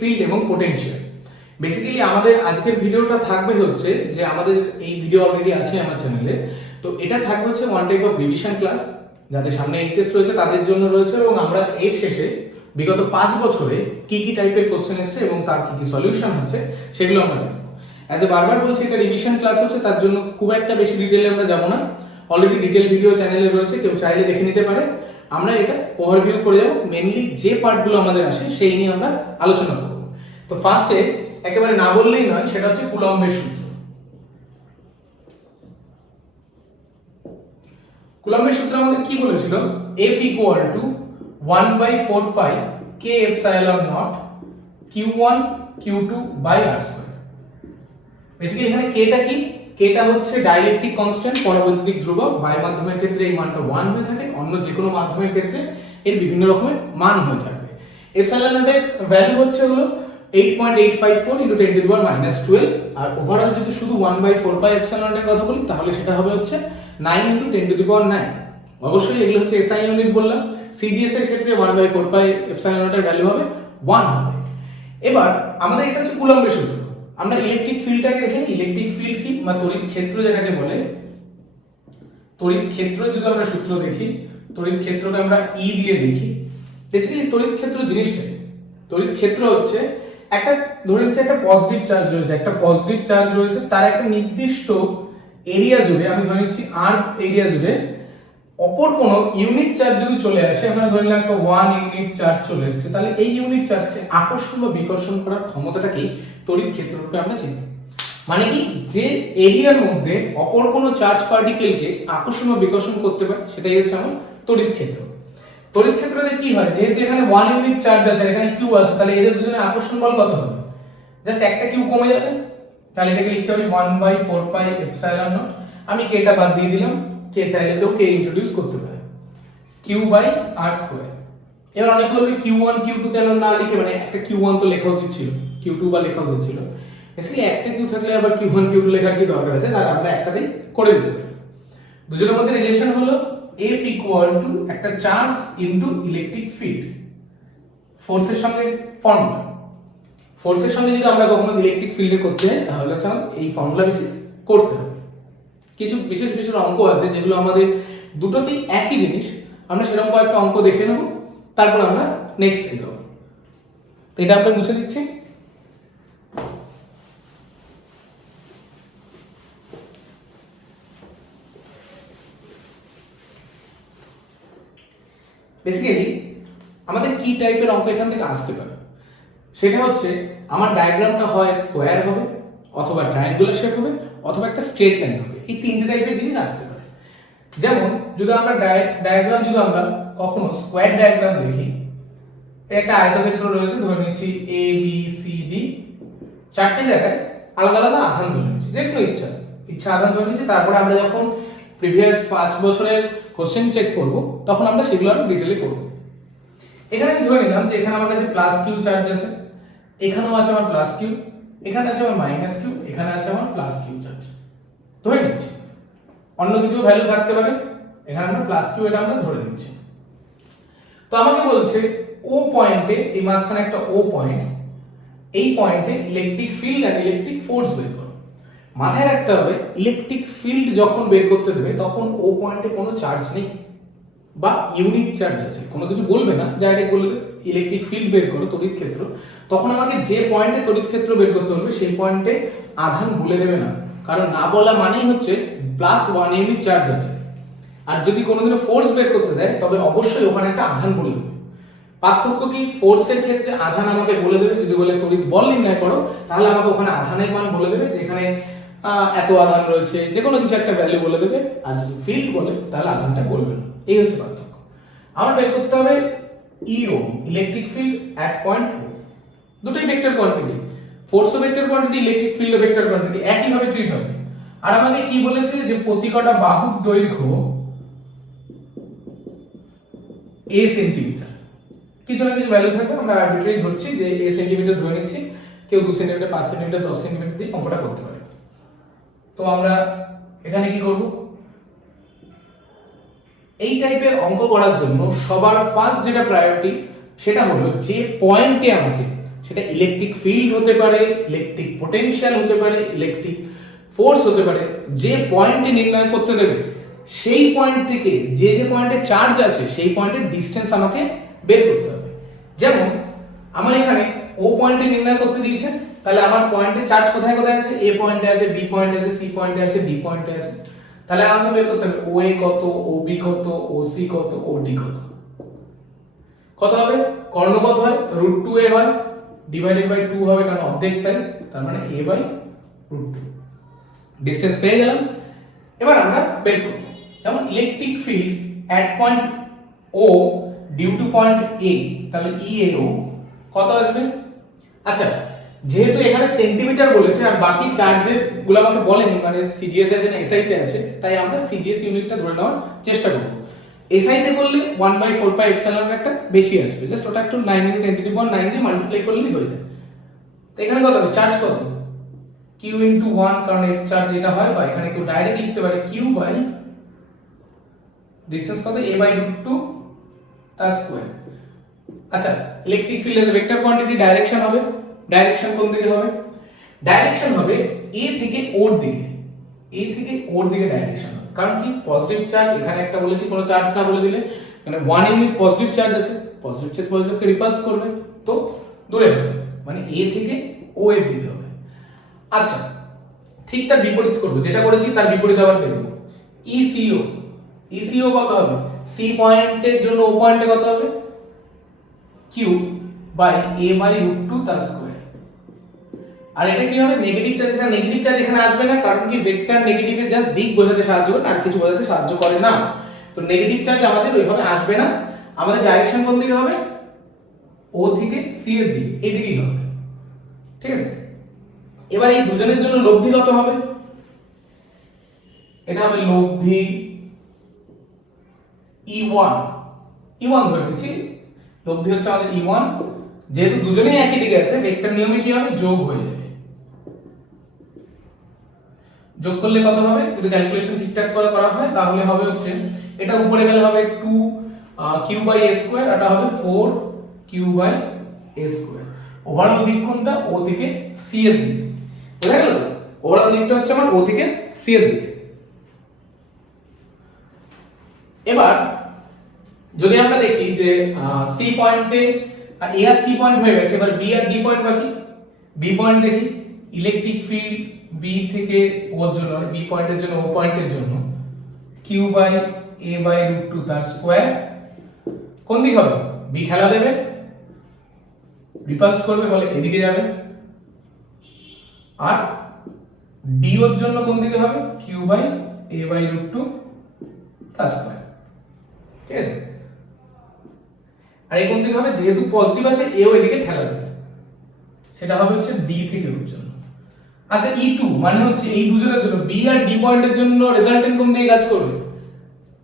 Field এবং potential. Basically আমাদের আজকের ভিডিওটা থাকবে হচ্ছে যে আমাদের এই ভিডিও অলরেডি আছে আমার চ্যানেলে, তো এটা থাকবে হচ্ছে one type of revision class, যাদের সামনে এইচএস রয়েছে তাদের জন্য রয়েছে, এবং আমরা এর শেষে বিগত 5 বছরে কি কি টাইপের কোশ্চেন এসছে এবং তার কি কি সলিউশন হচ্ছে সেগুলো আমরা জানবো। অ্যাজ এ বারবার বলছি, এটা রিভিশন ক্লাস হচ্ছে, তার জন্য খুব একটা বেশি ডিটেইলে আমরা যাব না। অলরেডি ডিটেইল ভিডিও চ্যানেলে রয়েছে, কেউ চাইলে দেখে নিতে পারে। আমরা এটা ওভারভিউ করে যাব, মেইনলি যে পার্টগুলো আমাদের আসে সেই নিয়ে আমরা আলোচনা করব। তো ফার্স্টে একেবারে না বললেই নয়, সেটা হচ্ছে কুলম্বের সূত্র। কুলম্বের সূত্র আমাদের কি বলেছিল? F equal to 1/4 pi k epsilon naught q1 q2 by r square। Basically এখানে kটা কি? kটা হচ্ছে ডাইইলেকট্রিক কনস্ট্যান্ট, পরাবৈদ্যুতিক ধ্রুবক। বায়ু মাধ্যমের ক্ষেত্রে এই মানটা 1 হয়ে থাকে, অন্য যে কোনো মাধ্যমের ক্ষেত্রে এর বিভিন্ন রকমের মান হয়ে থাকবে। এপসাইলন নটের ভ্যালু হচ্ছে হলো 8.854 × 10⁻⁻12, আর ওভারঅল যদি শুধু 1/4 পাই এপসাইলন নটের কথা বলি তাহলে সেটা হবে হচ্ছে 9 × 10⁹। অবশ্যই এগুলো হচ্ছে এসআই ইউনিট বললাম। সিজিএস এর ক্ষেত্রে 1/4 পাই এপসাইলন নটের ভ্যালু হবে 1 হবে। এবার আমাদের এটা হচ্ছে কুলম্বের সূত্র। আমরা ইলেকট্রিক ফিল্ডটাকে দেখে নিই। ইলেকট্রিক ফিল্ড কি, বা তড়িৎ ক্ষেত্র যেটাকে বলে, তড়িৎ ক্ষেত্র যদি আমরা সূত্র দেখি, তড়িৎ ক্ষেত্রকে আমরা ই দিয়ে দেখি। বেসিক্যালি তড়িৎ ক্ষেত্র জিনিসটা, তড়িৎ ক্ষেত্র হচ্ছে একটা, ধরে নিচ্ছি একটা পজিটিভ চার্জ রয়েছে, একটা পজিটিভ চার্জ রয়েছে, তার একটা নির্দিষ্ট এরিয়া জুড়ে, আমি ধরে নিচ্ছি আর এরিয়া জুড়ে অপর কোনো ইউনিট চার্জ যদি চলে আসে, আমরা ধরে নিলাম একটা 1 ইউনিট চার্জ চলে এসেছে, তাহলে এই ইউনিট চার্জকে আকর্ষণ বা বিকর্ষণ করার ক্ষমতাটাকে তড়িৎ ক্ষেত্র রূপে আমরা চিনি। মানে কি, যে এরিয়ার মধ্যে অপর কোনো চার্জ পার্টিকেলকে আকর্ষণ বা বিকর্ষণ করতে পারে সেটাই হচ্ছে আমার তড়িৎ ক্ষেত্র। তড়িৎ ক্ষেত্রে কি হয়, যেহেতু এখানে 1 ইউনিট চার্জ আছে, এখানে q আছে, তাহলে এদের দুজনের আকর্ষণ বল কত হবে? জাস্ট একটা q কমে যাবে, তাহলে এটাকে লিখতে পারি 1/4 পাই এপসাইলন নট। আমি k টা বাদ দিয়ে দিলাম, k চাইলে তো k ইন্ট্রোডিউস করতে পারে, q/r²। এবার অনেকে বলবে q1 q2 কেন না লিখে, মানে একটা q1 তো লেখা উচিত ছিল, q2 বা লেখা উচিত ছিল। বেসিক্যালি একটা q থাকলে আবার q1 q2 লেখার কি দরকার আছে? তাহলে আমরা একটাতেই করে দিতে পারি। দুজনের মধ্যে রিলেশন হলো F equal to একটা চার্জ ইনটু ইলেকট্রিক ফিল্ড। ফোর্সের সঙ্গে ফর্মুলা, ফোর্সের সঙ্গে যদি আমরা কখনো ইলেকট্রিক ফিল্ডের করতে যাই তাহলে হচ্ছে এই ফর্মুলা বেসিস করতে হবে। কিছু বিশেষ বিশেষ অঙ্ক আছে যেগুলো আমাদের দুটোতেই একই জিনিস, আমরা সেরকম কয়েকটা অঙ্ক দেখে নেব, তারপর আমরা নেক্সট এগোবো। তো এটা আমরা মুছে দিচ্ছি। বেসিক্যালি আমাদের কি টাইপের অঙ্ক এখান থেকে আসতে পারে, সেটা হচ্ছে আমার ডায়াগ্রামটা হয় স্কোয়ার হবে, অথবা ট্রায়াঙ্গুলার শেপ হবে, অথবা একটা স্ট্রেট লাইন হবে। এই তিনটে টাইপের জিনিস আসতে পারে। যেমন যদি আমরা ডায়াগ্রাম যদি আমরা কখনো স্কোয়ার ডায়াগ্রাম দেখি, একটা আয়তক্ষেত্র রয়েছে, ধরে নিচ্ছি এ বি সি ডি, চারটে জায়গায় আলাদা আলাদা আধান ধরে নিচ্ছি, যে কোনো ইচ্ছা আধান ধরে নিচ্ছি। তারপরে আমরা যখন প্রিভিয়াস 5 বছরের কোশ্চেন চেক করব তখন আমরা সেগুলো আরো ডিটেইলে করব। এখানে আমি ধরে নিলাম যে এখানে আমার কাছে প্লাস কিউ চার্জ আছে, এখানেও আছে আমার প্লাস কিউ, এখানে আছে আমার মাইনাস কিউ, এখানে আছে আমার প্লাস কিউ চার্জ ধরে নিচ্ছি। অন্য কিছু ভ্যালু থাকতে পারে, এখানে আমরা প্লাস কিউ এটা আমরা ধরে নিচ্ছি। তো আমাকে বলছে ও পয়েন্টে, এই মাঝখানে একটা ও পয়েন্ট, এই পয়েন্টে ইলেকট্রিক ফিল্ড আর ইলেকট্রিক ফোর্স বের করো। মাথায় রাখতে হবে, ইলেকট্রিক ফিল্ড যখন বের করতে দেবে তখন ও পয়েন্টে কোনো চার্জ নেই বা ইউনিট চার্জ আছে, কোনো কিছু বলবে না, ডাইরেক্ট বলে দেবে ইলেকট্রিক ফিল্ড বের করো তড়িৎ ক্ষেত্র। তখন আমাকে যে পয়েন্টে তড়িৎ ক্ষেত্র বের করতে হবে সেই পয়েন্টে আধান বলে দেবে না, কারণ না বলা মানেই হচ্ছে +1 ইউনিট চার্জ আছে। আর যদি কোনোদিনও ফোর্স বের করতে দেয় তবে অবশ্যই ওখানে একটা আধান বলে দেবে। পার্থক্য কি, ফোর্সের ক্ষেত্রে আধান আমাকে বলে দেবে, যদি বলে তড়িৎ বল নির্ণয় করো তাহলে আমাকে ওখানে আধানের মান বলে দেবে, যেখানে এত আধান রয়েছে, যে কোনো কিছু একটা ভ্যালু বলে দেবে। আর যদি ফিল্ড বলে তাহলে আধানটা বলবে না। এই হচ্ছে পার্থক্য। আমার বের করতে হবে EO, electric field at point O. দুটোই ভেক্টর কোয়ান্টিটি, ফোর্সও ভেক্টর কোয়ান্টিটি, ইলেকট্রিক ফিল্ডও ভেক্টর কোয়ান্টিটি, একই ভাবে ট্রিট হবে। আর আমাকে কি বলেছে যে প্রতি কটা বাহুর দৈর্ঘ্য a সেন্টিমিটার, কিছু না কিছু ভ্যালু থাকবে, আমরা আরবিট্রারি ধরছি যে a সেন্টিমিটার ধরে নিচ্ছি, কেউ 2 সেন্টিমিটার 5 সেন্টিমিটার 10 সেন্টিমিটার দিয়ে অঙ্কটা করতে পারে। তো আমরা এখানে কি করব, এই টাইপের অঙ্ক করার জন্য সবার ফার্স্ট যেটা প্রায়োরিটি সেটা হলো যে পয়েন্টে আমাকে, সেটা ইলেকট্রিক ফিল্ড হতে পারে, ইলেকট্রিক পোটেনশিয়াল হতে পারে, ইলেকট্রিক ফোর্স হতে পারে, যে পয়েন্টে নির্ণয় করতে দেবে সেই পয়েন্ট থেকে যে যে পয়েন্টে চার্জ আছে সেই পয়েন্টের ডিসটেন্স আমাকে বের করতে হবে। যেমন আমার এখানে ও পয়েন্টে নির্ণয় করতে দিয়েছে, তাহলে আমার পয়েন্টে চার্জ কোথায় কোথায় আছে, এ পয়েন্টে আছে, বি পয়েন্টে আছে, সি পয়েন্টে আছে, ডি পয়েন্টে আছে। তাহলে আমাকে বের করতে হবে ও এ কত, ও বি কত, ও সি কত, ও ডি কত। কত হবে? কর্ণ কত হয়? √2a হয়, ডিভাইডেড বাই 2 হবে কারণ অর্ধেকটাই, তার মানে a বাই √2। ডিসটেন্স পেয়ে গেলাম। এবার আমরা বের করব। যেমন electric field at point O due to point A, তাহলে EAO কত আসবে? আচ্ছা, যেহেতু এখানে সেন্টিমিটার বলেছে আর বাকি চার্জের গুলো আমাকে বলেনি, মানে সিজিএস আছে না এসআই তে আছে, তাই আমরা সিজিএস ইউনিটটা ধরে নেওয়ার চেষ্টা করব। এসআই তে করলে 1/4 পাই এপসাইলন একটা বেশি আসবে, জাস্ট ওটা একটু 9 × 10⁹ দিয়ে মাল্টিপ্লাই করলেই হয়ে যায়। তো এখানে কত হবে? চার্জ কত? q * 1, কারণ এর চার্জ এটা হয়, বা এখানে কেউ ডাইরেক্ট লিখতে পারে q বাই ডিসটেন্স কত, a বাই √2 তার স্কয়ার। আচ্ছা, ইলেকট্রিক ফিল্ড এর ভেক্টর কোয়ান্টিটি ডাইরেকশন হবে। ডাইরেকশন কোন দিকে হবে? ডাইরেকশন হবে a থেকে ওর দিকে, a থেকে ওর দিকে ডাইরেকশন হবে। কারণ কি? পজিটিভ চার্জ, এখানে একটা বলেছি কোনো চার্জ না বলে দিলে, মানে 1 ইউনিট পজিটিভ চার্জ আছে, পজিটিভ চার্জ পজিটিভকে রিপালস করবে, তো দূরে হবে, মানে a থেকে o এর দিকে হবে। আচ্ছা, ঠিক তার বিপরীত করব, যেটা করেছি তার বিপরীত আবার দেখব। ECO কত হবে? c পয়েন্টের জন্য o পয়েন্টে কত হবে? q বাই a বাই √2 তার স্কয়ার। আর এটা কি হবে? নেগেটিভ চার্জ, আর নেগেটিভ চার্জ এখানে আসবে না, কারণ কি ভেক্টর নেগেটিভের জাস্ট দিক বোঝাতে সাহায্য করে, আর কিছু বোঝাতে সাহায্য করে না। তো নেগেটিভ চার্জ আমাদের ওইভাবে আসবে না, আমাদের ডাইরেকশন কোন দিকে হবে? ও থেকে সি এর দিকে, এই দিকেই হবে। ঠিক আছে, এবার এই দুজনের জন্য লব্ধি কত হবে? এটা হবে লব্ধি E1 ধরে নিচ্ছি, লব্ধি হচ্ছে আমাদের E1। যেহেতু দুজনেই একই দিকে আছে, ভেক্টর নিয়মে কি হবে? যোগ হয়ে যাবে। যোগ করলে কত হবে? যদি ক্যালকুলেশন ঠিকঠাক করে করা হয় তাহলে হবে হচ্ছে, এটা উপরে গেলে হবে 2q/a², এটা হবে 4q/a²। ওভারঅল দিক কোনটা? ও থেকে সি এর দিকে। বুঝা গেল? ওভারঅল দিকটা হচ্ছে আমার ও থেকে সি এর দিকে। এবার যদি আমরা দেখি যে সি পয়েন্টে এ আর সি পয়েন্ট হয়ে গেছে, এবার বি আর ডি পয়েন্ট বাকি। বি পয়েন্ট দেখি, ইলেকট্রিক ফিল্ড বি থেকে ওর জন্য, বি পয়েন্টের জন্য ও পয়েন্টের জন্য q/a/√2 তার স্কয়ার। কোন দিক হবে? বি ঠেলা দেবে, রিপালস করবে, বলে এদিকে যাবে। আর ডি ওর জন্য কোন দিকে হবে? q/a/√2 তার স্কয়ার। ঠিক আছে, আর এই কোন দিকে হবে? যেহেতু পজিটিভ আছে, এ ও এদিকে ঠেলা দেবে, সেটা হবে হচ্ছে ডি থেকে ওর জন্য। আচ্ছা, E2 মানে হচ্ছে এই দুজনের জন্য, বি আর ডি পয়েন্টের জন্য রেজাল্টেন্ট কোন দিকে কাজ করবে?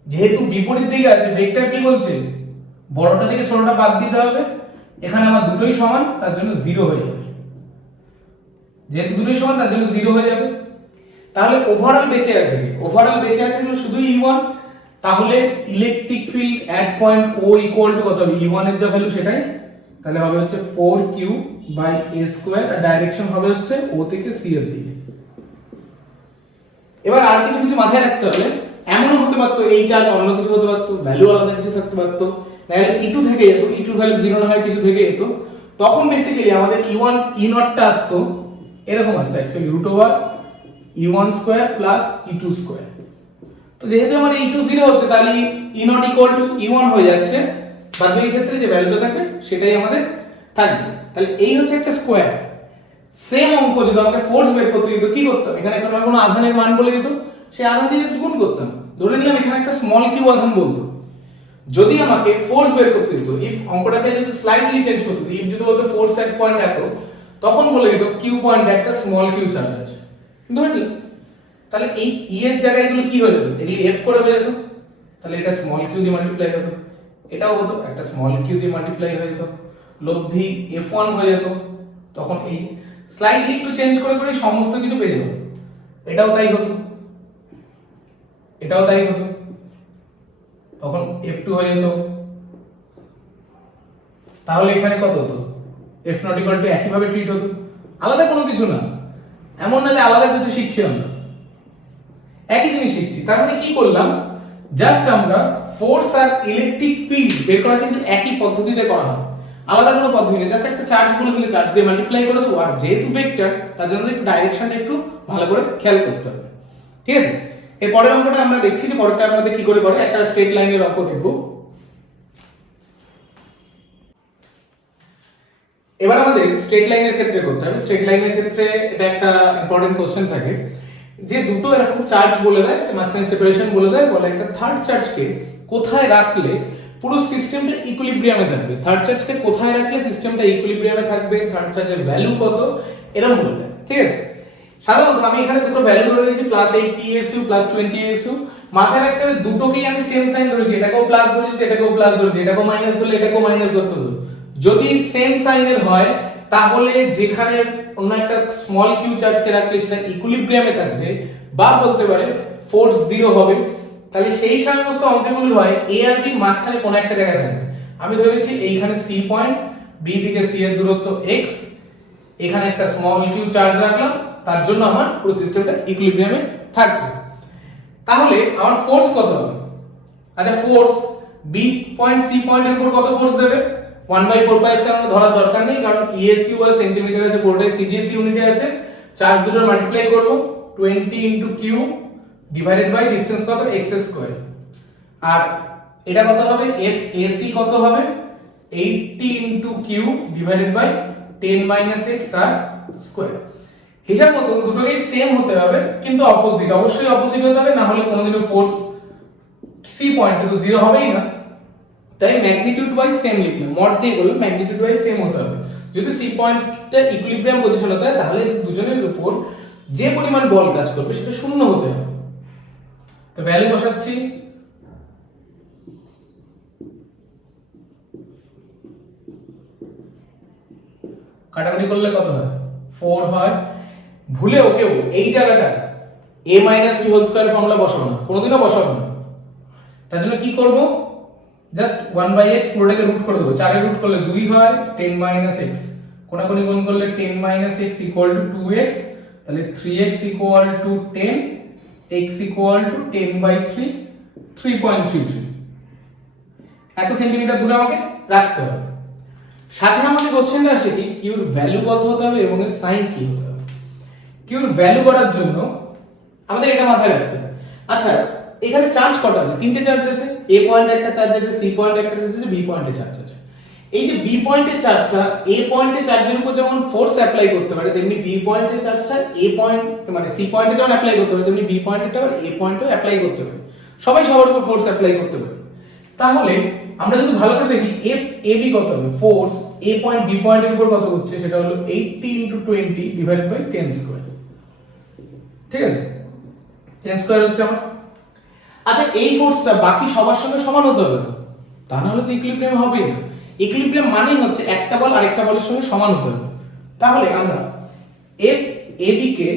যেহেতু বিপরীত দিকে আছে, ভেক্টর কি বলছে? বড়টা থেকে ছোটটা বাদ দিতে হবে। এখানে আমার দুটোই সমান, তার জন্য 0 হয়ে যাবে। যেহেতু দুটোই সমান তার জন্য 0 হয়ে যাবে। তাহলে ওভারঅল বেঁচে আছে, ওভারঅল বেঁচে আছে শুধু E1। তাহলে electric field at point O equal to কত হবে? E1 এর যা ভ্যালু সেটাই, তাহলে হবে হচ্ছে 4q/a², আর ডাইরেকশন হবে হচ্ছে ও থেকে সি এর দিকে। এবার আর কিছু কিছু মাথায় রাখতে হবে, এমনও হতে পারতো এই চার্জ অন্য কিছু হতে পারতো, ভ্যালু আলাদা কিছু থাকতে পারতো, তাহলে E2 থেকে যেত, E2 ভ্যালু 0 না হয় কিছু থেকে যেত, তখন বেসিক্যালি আমাদের E1 E0 টা আসতো এরকম আসতো অ্যাকচুয়ালি √E1² প্লাস E2²। তো যেহেতু আমার E2 0 হচ্ছে, তাহলে E0 ইকুয়াল টু E1 হয়ে যাচ্ছে, বাদ বাকি ক্ষেত্রে যে ভ্যালুটা থাকবে সেটাই আমাদের থাকবে। তাহলে এই হচ্ছে একটা স্কয়ার। সেম অঙ্ক যদি আমাকে ফোর্স বের করতে দিত, কি করতাম? এখানে কোনো আধানের মান বলে দিত, সেই আধান দিয়ে গুণ করতাম। ধরে নিলাম এখানে একটা স্মল কিউ আধান বলতো, যদি আমাকে ফোর্স বের করতে দিত, ইফ অঙ্কটাকে যদি স্লাইটলি চেঞ্জ করতে দিত, ইফ যদি বলতো ফোর্স এট পয়েন্ট এত, তখন বলে দিত কিউ পয়েন্টে একটা স্মল কিউ চার্জ আছে, ধরে নিলাম। তাহলে এই ই এর জায়গায় এগুলো কি হয়ে যেত? এগুলো এফ করে হয়ে যেত। তাহলে এটা স্মল কিউ দিয়ে মাল্টিপ্লাই হতো, এটাও হতো একটা স্মল কিউ দিয়ে মাল্টিপ্লাই হয়ে যেত, লব্ধি f1 হয়ে যেত। তখন এই স্লাইডলি একটু চেঞ্জ করে করে সমস্ত কিছু পেয়ে যাবো। এটাও তাই হতো, এটাও তাই হতো, তখন f2 হয়ে যেত। তাহলে এখানে কত হতো? এফ নট ইকুয়াল টু একই ভাবে ট্রিট হতো, আলাদা কোনো কিছু না, এমন না যে আলাদা কিছু শিখছি আমরা, একই জিনিস শিখছি। তার মানে কি করলাম, জাস্ট আমরা ফোর্স আর ইলেকট্রিক ফিল্ড বের করা কিন্তু একই পদ্ধতিতে করা হয়, আলাদা কোনো পদ্ধতি নেই। জাস্ট একটা চার্জ বলে দিলে চার্জ দিয়ে মাল্টিপ্লাই করে দেবো, আর যেহেতু ভেক্টর তার জন্য একটু ডাইরেকশনটা একটু ভালো করে খেয়াল করতে হবে, ঠিক আছে। এর পরের অঙ্কটা আমরা দেখছি যে পরেরটা আমাদের কি করে করে, একটা স্ট্রেট লাইনের অঙ্ক দেখবো। এবার আমাদের স্ট্রেট লাইনের ক্ষেত্রে করতে হবে। স্ট্রেট লাইনের ক্ষেত্রে এটা একটা ইম্পর্টেন্ট কোশ্চেন থাকে যে দুটো এরকম চার্জ বলে দেয়, মাঝখানে সেপারেশন বলে দেয়, বলে একটা থার্ড চার্জকে কোথায় রাখলে পুরো সিস্টেমটা ইকুইলিব্রিয়ামে থাকবে, থার্ড চার্জকে কোথায় রাখলে সিস্টেমটা ইকুইলিব্রিয়ামে থাকবে, থার্ড চার্জের ভ্যালু কত, এরকম বলে দেয়, ঠিক আছে। সাধারণত আমি এখানে দুটো ভ্যালু ধরে নিয়েছি, +8 TSU +20 TSU। মাথায় রাখতে হবে দুটোকেই আমি সেম সাইন ধরেছি, এটাকেও প্লাস ধরেছি, এটাকেও প্লাস ধরেছি, এটাকেও মাইনাস ধরলে এটাকেও মাইনাস ধরতে হবে। যদি সেম সাইনের হয় তাহলে যেখানে অন্য একটা স্মল কিউ চার্জকে রাখলে সেটা ইকুইলিব্রিয়ামে থাকবে, বা বলতে পারে ফোর্স 0 হবে। তাহলে সেই সমস্ত অঙ্কগুলো হয় এ আর বি মাঝখানে কোন একটা জায়গায় থাকবে। আমি ধরেছি এইখানে সি পয়েন্ট, বি থেকে সি এর দূরত্ব x, এখানে একটা স্মল কিউ চার্জ রাখলাম, তার জন্য আমার পুরো সিস্টেমটা ইকুইলিব্রিয়ামে থাকবে। তাহলে আমার ফোর্স কত হবে? আচ্ছা, ফোর্স বি পয়েন্ট সি পয়েন্টের উপর কত ফোর্স দেবে? 1/4πε ধরার দরকার নেই, কারণ ইএসইউ আর সেন্টিমিটার আছে, পুরোটাই সিজিএস ইউনিটে আছে। চার্জ দুটো মাল্টিপ্লাই করব, 20 into Q divided by distance কত x স্কয়ার। আর এটা কত হবে? এফ এসি কত হবে? 80 into Q divided by 10 - x তার স্কয়ার। হিসাব মতো দুটোকেই সেম হতে হবে, কিন্তু অপোজিট, অবশ্যই অপোজিট হতে হবে, না হলে কোনোদিনও ফোর্স সি পয়েন্টে তো 0 হবেই না। তাই ম্যাগনিটিউড ওয়াইজ সেম লিখলাম, মড দিয়ে বললাম ম্যাগনিটিউড ওয়াইজ সেম হতে হবে। যদি সি পয়েন্টটা ইকুইলিব্রিয়াম পজিশন হতে হয় তাহলে দুজনের উপর যে পরিমাণ বল কাজ করবে সেটা শূন্য হতে হবে। তো ভ্যালু বসাচ্ছি, কাটাকাটি করলে কত হয়? 4 হয়। ভুলেও কেউ এই জায়গাটা a - b whole square formula বসাবো না, কোনোদিনও বসাবো না। তার জন্য কি করব, জাস্ট 1/x পুরোটাকে রুট করে দেবো। 4 এর রুট করলে 2 হয়, 10 - x কোনাকুনি গুণ করলে 10 - x = 2x, তাহলে 3x = 10, x = 10/3, 3.33। এত সেন্টিমিটার দূরে আমাকে রাখতে হবে। সাথে আমাদের কোশ্চেনটা আসে কি, কিউর ভ্যালু কত হতে হবে এবং এর সাইন কি হতে হবে। কিউর ভ্যালু করার জন্য আমাদের এটা মাথায় রাখতে হবে। আচ্ছা, এখানে চার্জ কটা আছে? তিনটে চার্জ আছে, এ পয়েন্টে একটা চার্জ আছে, সি পয়েন্টে একটা চার্জ আছে, বি পয়েন্টে চার্জ আছে। এই যে বি পয়েন্টের চার্জটা এ পয়েন্টের চার্জের উপর যেমন ফোর্স অ্যাপ্লাই করতে পারে, তেমনি বি পয়েন্টের চার্জটা এ পয়েন্ট মানে সি পয়েন্টে যেমন অ্যাপ্লাই করতে পারে, তেমনি বি পয়েন্টেরটা আবার এ পয়েন্টেও অ্যাপ্লাই করতে পারে। সবাই সবার উপর ফোর্স অ্যাপ্লাই করতে পারে। তাহলে আমরা যদি ভালো করে দেখি এফ এ বি কত হবে, ফোর্স এ পয়েন্ট বি পয়েন্টের উপর কত হচ্ছে, সেটা হলো 80 * 20 ডিভাইডেড বাই 10 স্কয়ার। ঠিক আছে, 10 স্কয়ার হচ্ছে আমার। আচ্ছা, এই ফোর্সটা বাকি সবার সঙ্গে সমান হতে হবে তো, তা না হলে তো ইকুইলিব্রিয়াম হবেই না। ইকুইলিব্রিয়াম মানেই হচ্ছে একটা বল আরেকটা বলের সঙ্গে সমান হতে হবে। তাহলে আমরা এফ এ বি কে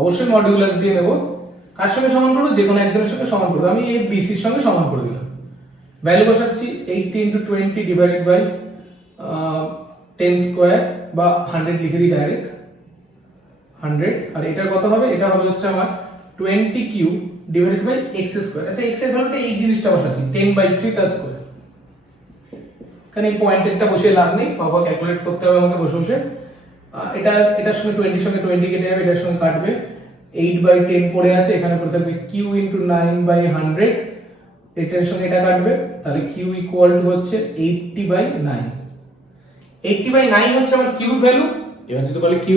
অবশ্যই মডিউলাস দিয়ে নেব, কার সঙ্গে সমান করব? যে কোনো একজনের সঙ্গে সমান করব। আমি এফ বি সির সঙ্গে সমান করে দিলাম। ভ্যালু বসাচ্ছি 80 * 20 ডিভাইডেড বাই 10 স্কয়ার, বা 100 লিখে দিই ডাইরেক্ট 100। আর এটা কত হবে? এটা হবে হচ্ছে আমার 20 cube divided by x square. আচ্ছা, x এর ভ্যালুটা এই জিনিসটা বসাচ্ছি 10/3 তার স্কয়ার। কারণ এই পয়েন্টেরটা বসে লাভ নেই, পাওয়ার ক্যালকুলেট করতে হবে আমাকে বসে বসে। এটা এটার সঙ্গে 20 এর সঙ্গে 20 কেটে যাবে, এটার সঙ্গে কাটবে। 8/10 পড়ে আছে, এখানে পড়ে থাকবে q * 9/100, এটার সঙ্গে এটা কাটবে, তাহলে q = হচ্ছে 80/9। 80/9 হচ্ছে আমার q ভ্যালু। এবার যদি বলে q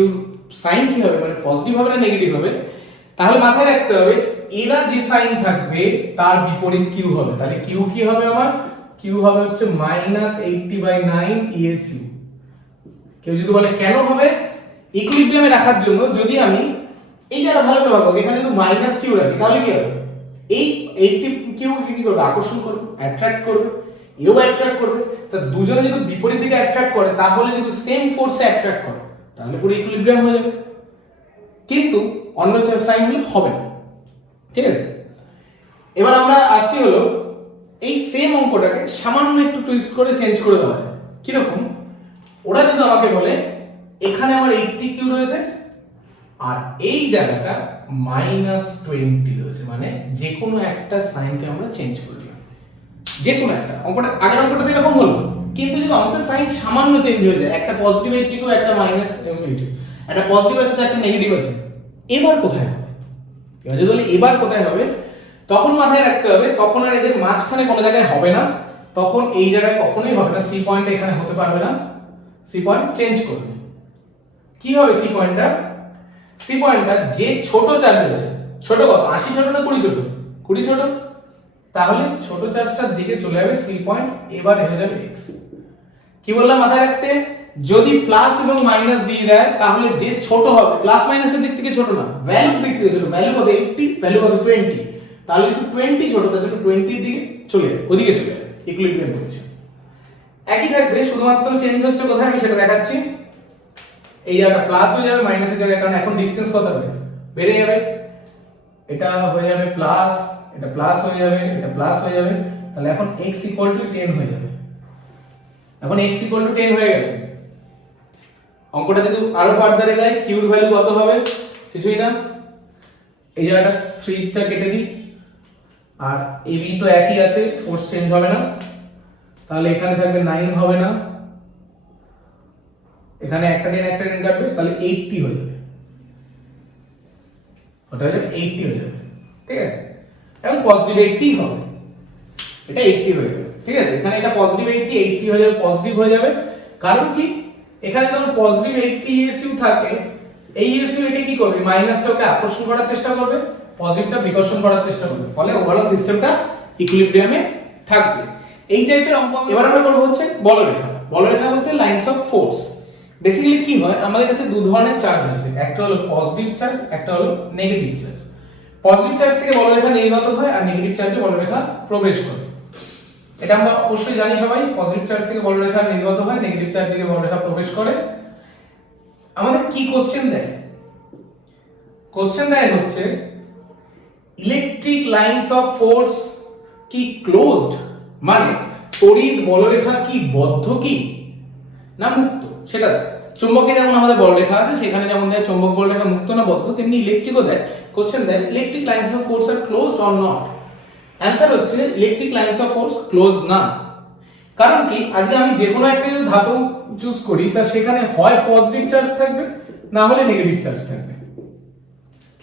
সাইন কি হবে, মানে পজিটিভ হবে না নেগেটিভ হবে, তাহলে মাথায় রাখতে হবে এরা যে সাইন থাকবে তার বিপরীত q হবে। তাহলে q কি হবে আমার? q হবে হচ্ছে -80/9 ESU। কেউ যদি বলে কেন হবে? ইকুইলিব্রিয়ামে রাখার জন্য। যদি আমি এই জায়গা ভালো করে ভাবো, এখানে যদি -q রাখি তাহলে কি হবে? এই 80q কি করবে? আকর্ষণ করবে, অ্যাট্রাক্ট করবে, এও অ্যাট্রাক্ট করবে। তা দুজনে যদি বিপরীত দিকে অ্যাট্রাক্ট করে, তাহলে যদি সেম ফোর্সে অ্যাট্রাক্ট করে তাহলে পুরো ইকুইলিব্রিয়াম হয়ে যাবে। কিন্তু অন্য সাইন হলে হবে না। ঠিক আছে, এবার আমরা আসছি হলো এই সেম অঙ্কটাকে সামান্য একটু টুইস্ট করে চেঞ্জ করে দেওয়া হয়। কিরকম? ওরা যদি আমাকে বলে এখানে আমার 80 কিউ রয়েছে আর এই জায়গাটা -20 রয়েছে, মানে যে কোনো একটা সাইনকে আমরা চেঞ্জ করলাম, যে কোনো একটা। অঙ্কটা আগের অঙ্কটাতে এরকম হলো, কিন্তু যদি অঙ্কের সাইন সামান্য চেঞ্জ হয়ে যায়, একটা পজিটিভ 80 কিউ একটা -80, একটা পজিটিভ আছে একটা নেগেটিভ আছে, এবার কোথায় হবে? এবার যদি বলি এবার কোথায় হবে, তখন মাথায় রাখতে হবে তখন আর এদের মাঝখানে কোনো জায়গায় হবে না, তখন এই জায়গায় কখনোই হবে না, সি পয়েন্ট এখানে হতে পারবে না, সি পয়েন্ট চেঞ্জ করবে। কি হবে সি পয়েন্টটা? সি পয়েন্টটা যে ছোট চার্জ আছে, ছোট কত, 80 ছোট না 20 ছোট? 20 ছোট, তাহলে ছোট চার্জটার দিকে চলে যাবে সি পয়েন্ট, এবার হয়ে যাবে এক্স। কি বললাম মাথায় রাখতে? যদি প্লাস এবং মাইনাস দিয়ে দেয় তাহলে যে ছোট হবে, প্লাস মাইনাসের দিক থেকে ছোট না, ভ্যালুর দিক থেকে ছোট। ভ্যালু কত 80, ভ্যালু কত 20, তাহলে কিন্তু 20 ছোট, তার জন্য 20 এর দিকে চলে যাবে, ওদিকে চলে যাবে, ইকুইলিব্রিয়াম পজিশন একই থাকবে, শুধুমাত্র চেঞ্জ হচ্ছে কোথায় আমি সেটা দেখাচ্ছি। এই জায়গাটা প্লাস হয়ে যাবে মাইনাসের জায়গায়, কারণ এখন ডিসটেন্স কত হবে, বেড়ে যাবে। এটা হয়ে যাবে প্লাস, এটা প্লাস হয়ে যাবে, এটা প্লাস হয়ে যাবে, তাহলে এখন x = 10 হয়ে যাবে। এখন x = 10 হয়ে গেছে। অঙ্কটা যদি আরো ফার্দারে যায়, q এর ভ্যালু কত হবে? কিছুই না, এই জায়গাটা 3 টা কেটে দিই, আর ab তো একই আছে, ফোর্স চেঞ্জ হবে না, তাহলে এখানে থাকবে 9 হবে না, এখানে একটা টেন কাটবে, তাহলে 80 হয়ে যাবে, ওটা হয়ে যাবে 80 হয়ে যাবে, ঠিক আছে। এখন পজিটিভ 80 হবে, এটা 80 হয়ে যাবে, ঠিক আছে। এখানে এটা পজিটিভ 80 হয়ে যাবে, পজিটিভ হয়ে যাবে, কারণ কি এখানে যখন পজিটিভ 80 এসইউ থাকে, এই এসইউ একে কি করবে, মাইনাসটাকে আকর্ষণ করার চেষ্টা করবে, পজিটিভটা বিকর্ষণ করার চেষ্টা করবে, ফলে ওভারঅল সিস্টেমটা ইকুইলিব্রিয়ামে থাকবে। এই টাইপের অঙ্ক এবার আমরা করব হচ্ছে বলরেখা। বলরেখা বলতে লাইনস অফ ফোর্স। বেসিক্যালি কি হয়, আমাদের কাছে দু ধরনের চার্জ আছে, একটা হলো পজিটিভ চার্জ, একটা হলো নেগেটিভ চার্জ। পজিটিভ চার্জ থেকে বলরেখা নির্গত হয় আর নেগেটিভ চার্জে বলরেখা প্রবেশ করে, এটা আমরা অবশ্যই জানি সবাই। পজিটিভ চার্জ থেকে বলরেখা নির্গত হয়, নেগেটিভ চার্জ থেকে বলরেখা প্রবেশ করে। আমাদের কি কোশ্চেন দেয়? কোশ্চেন দেয় হচ্ছে ইলেকট্রিক লাইনস অফ ফোর্স কি ক্লোজড, মানে তড়িৎ বলরেখা কি বদ্ধ কি না মুক্ত, সেটা দেয়। চুম্বকে যেমন আমাদের বলরেখা আছে, সেখানে যেমন দেয় চুম্বক বলরেখা মুক্ত না বদ্ধ, তেমনি ইলেকট্রিকও দেয়। কোশ্চেন দেয় ইলেকট্রিক লাইনস অফ ফোর্স আর ক্লোজড অর নট। অ্যানসার হচ্ছে electric lines of force close না। কারণ কি, আজকে আমি যে কোনো একটা ধাতু চুজ করি, তা সেখানে হয় পজিটিভ চার্জ থাকবে না হলে নেগেটিভ চার্জ থাকবে,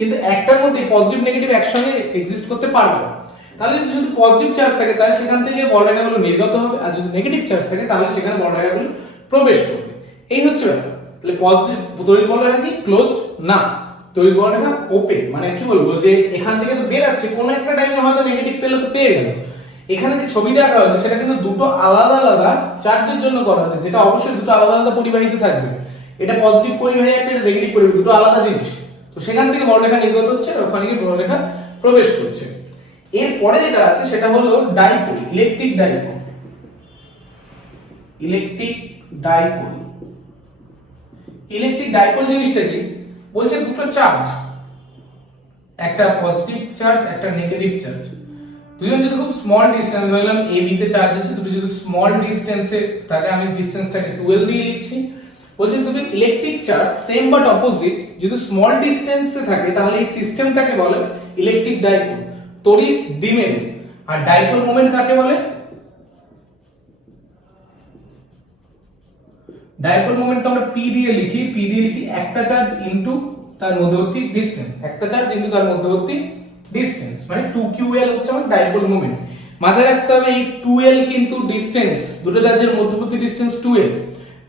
কিন্তু একটার মধ্যে পজিটিভ নেগেটিভ একসঙ্গে এক্সিস্ট করতে পারবে না। তাহলে যদি পজিটিভ চার্জ থাকে তাহলে সেখান থেকে বলরেখাগুলো নির্গত হবে, আর যদি নেগেটিভ চার্জ থাকে তাহলে সেখানে বলরেখাগুলো প্রবেশ করবে। এই হচ্ছে ব্যাপার। তাহলে পজিটিভ তড়িৎ বলরেখা কি ক্লোজড না, তড়িৎ বলরেখা ওপেন। মানে কি বলবো, যে এখান থেকে তো বের আছে, কোনো একটা টাইমে হয়তো নেগেটিভ পেলে তো পেয়ে গেল। এখানে যে ছবিটা আঁকা হয়েছে সেটা কিন্তু দুটো আলাদা আলাদা চার্জের জন্য করা হয়েছে, যেটা অবশ্যই দুটো আলাদা আলাদা পরিবাহিত থাকবে। এটা পজিটিভ পরিবাহী, একটা নেগেটিভ পরিবাহী, দুটো আলাদা জিনিস। তো সেখান থেকে বলরেখা নির্গত হচ্ছে, ওখানে গিয়ে বলরেখা প্রবেশ করছে। এরপরে যেটা আছে সেটা হলো dipole, electric dipole. Electric dipole, electric dipole জিনিসটা কি বলছে, দুটো চার্জ, একটা পজিটিভ চার্জ একটা নেগেটিভ চার্জ, দুজন যদি খুব স্মল ডিসটেন্স, ধরলাম এ বি তে চার্জ আছে, দুটো যদি স্মল ডিসটেন্সে থাকে, আমি ডিসটেন্সটাকে 12 দিয়ে লিখছি। বলছে দুটো electric charge same but opposite যদি স্মল ডিসটেন্সে থাকে তাহলে এই সিস্টেমটাকে বলে ইলেকট্রিক ডাইপোল, তড়িৎ দ্বিমেরু। আর ডাইপোল মোমেন্ট কাকে বলে? ডাইপোল মোমেন্টকে আমরা পি দিয়ে লিখি, একটা চার্জ ইনটু তার মধ্যবর্তী ডিসটেন্স, একটা চার্জ ইনটু তার মধ্যবর্তী ডিসটেন্স, মানে 2ql হচ্ছে আমার ডাইপোল মোমেন্ট। মাথায় রাখতে হবে এই 2l কিন্তু ডিসটেন্স, দুটো চার্জের মধ্যবর্তী ডিসটেন্স 2l।